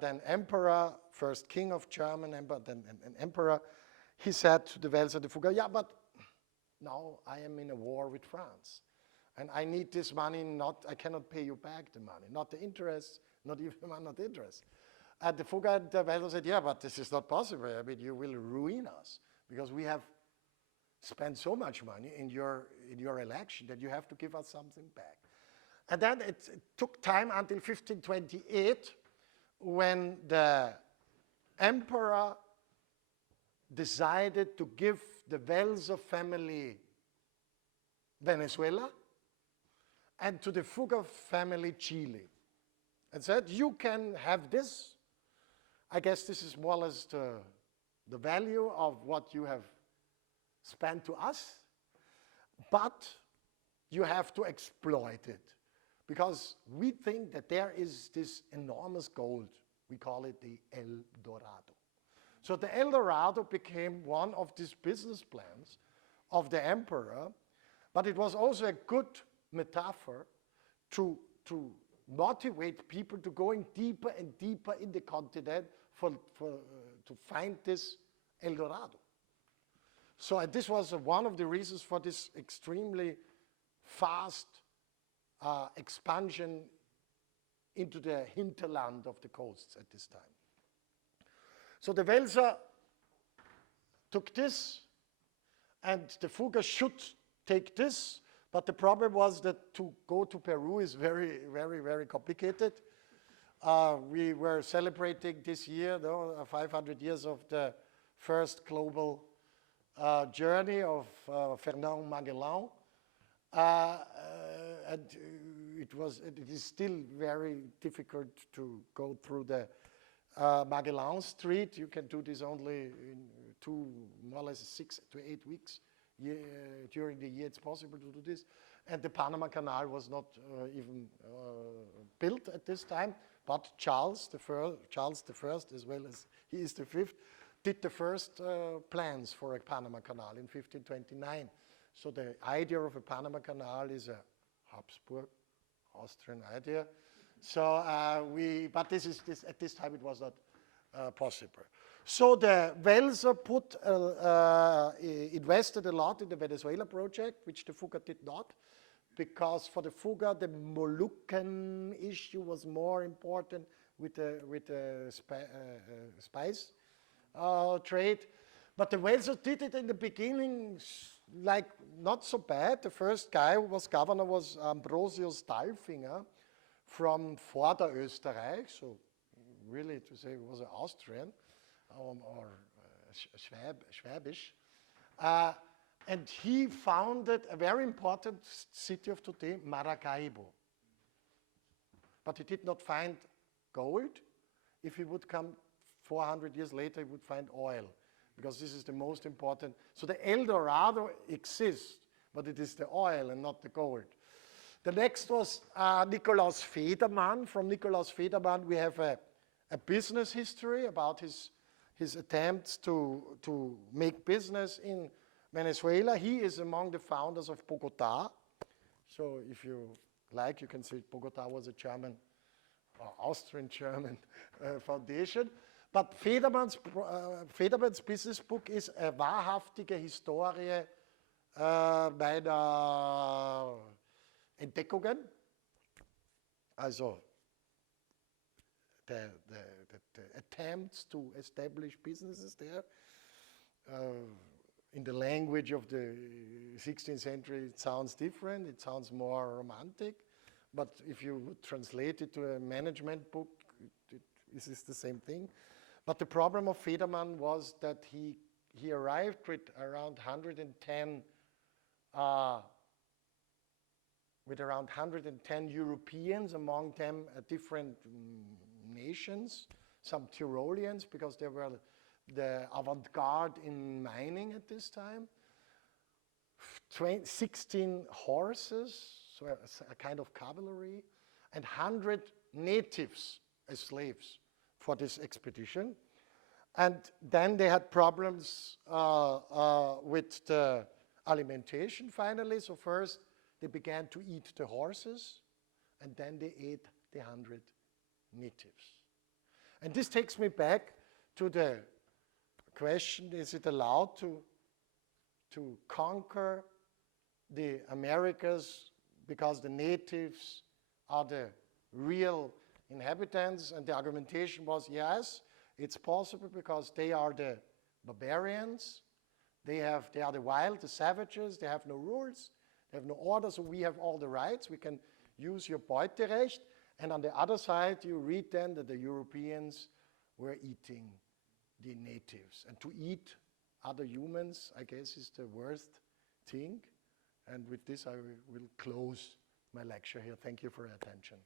then emperor, first king of German empire, then an emperor, he said to the Welser, the Fugger, yeah, but now I am in a war with France, and I need this money, I cannot pay you back the money, not the interest, not even not the interest. And the Fugger and the Welser said, yeah, but this is not possible. I mean, you will ruin us, because we have spend so much money in your election that you have to give us something back. And then it took time until 1528 when the emperor decided to give the Welser family Venezuela and to the Fugger family Chile. And said, you can have this. I guess this is more or less the value of what you have spent to us, but you have to exploit it, because we think that there is this enormous gold. We call it the El Dorado. So the El Dorado became one of these business plans of the emperor, but it was also a good metaphor to motivate people to going deeper and deeper in the continent to find this El Dorado. So this was one of the reasons for this extremely fast expansion into the hinterland of the coasts at this time. So the Welser took this, and the Fugger should take this, but the problem was that to go to Peru is very, very, very complicated. We were celebrating this year, 500 years of the first global journey of Fernand Magellan, and it is still very difficult to go through the Magellan Street. You can do this only in more or less 6 to 8 weeks during the year. It's possible to do this, and the Panama Canal was not even built at this time. But Charles the First, as well as he is the fifth, did the first plans for a Panama Canal in 1529. So the idea of a Panama Canal is a Habsburg, Austrian idea. So but at this time it was not possible. So the Welser invested a lot in the Venezuela project, which the Fugger did not, because for the Fugger the Moluccan issue was more important with the spice trade. But the Welser did it in the beginning like not so bad. The first guy who was governor was Ambrosius Dalfinger from Vorderösterreich, so really to say he was an Austrian or Schwabish. And he founded a very important city of today, Maracaibo. But he did not find gold. If he would come 400 years later, he would find oil, because this is the most important. So the El Dorado exists, but it is the oil and not the gold. The next was Nikolaus Federmann. From Nikolaus Federmann, we have a business history about his attempts to make business in Venezuela. He is among the founders of Bogota. So if you like, you can say Bogota was a German or Austrian-German foundation. But Federmans Business Book ist eine wahrhaftige Historie meiner Entdeckungen. Also, the attempts to establish businesses there. In the language of the 16th century, it sounds different. It sounds more romantic. But if you would translate it to a management book, this is the same thing. But the problem of Federman was that he arrived with around 110 Europeans, among them different nations, some Tyroleans, because they were the avant-garde in mining at this time. 16 horses, so a kind of cavalry, and 100 natives as slaves for this expedition. And then they had problems with the alimentation finally. So first they began to eat the horses, and then they ate the 100 natives. And this takes me back to the question, is it allowed to conquer the Americas because the natives are the real inhabitants? And the argumentation was, yes, it's possible because they are the barbarians, they are the wild, the savages, they have no rules, they have no order, so we have all the rights, we can use your Beuterecht. And on the other side, you read then that the Europeans were eating the natives. And to eat other humans, I guess, is the worst thing. And with this, I will close my lecture here. Thank you for your attention.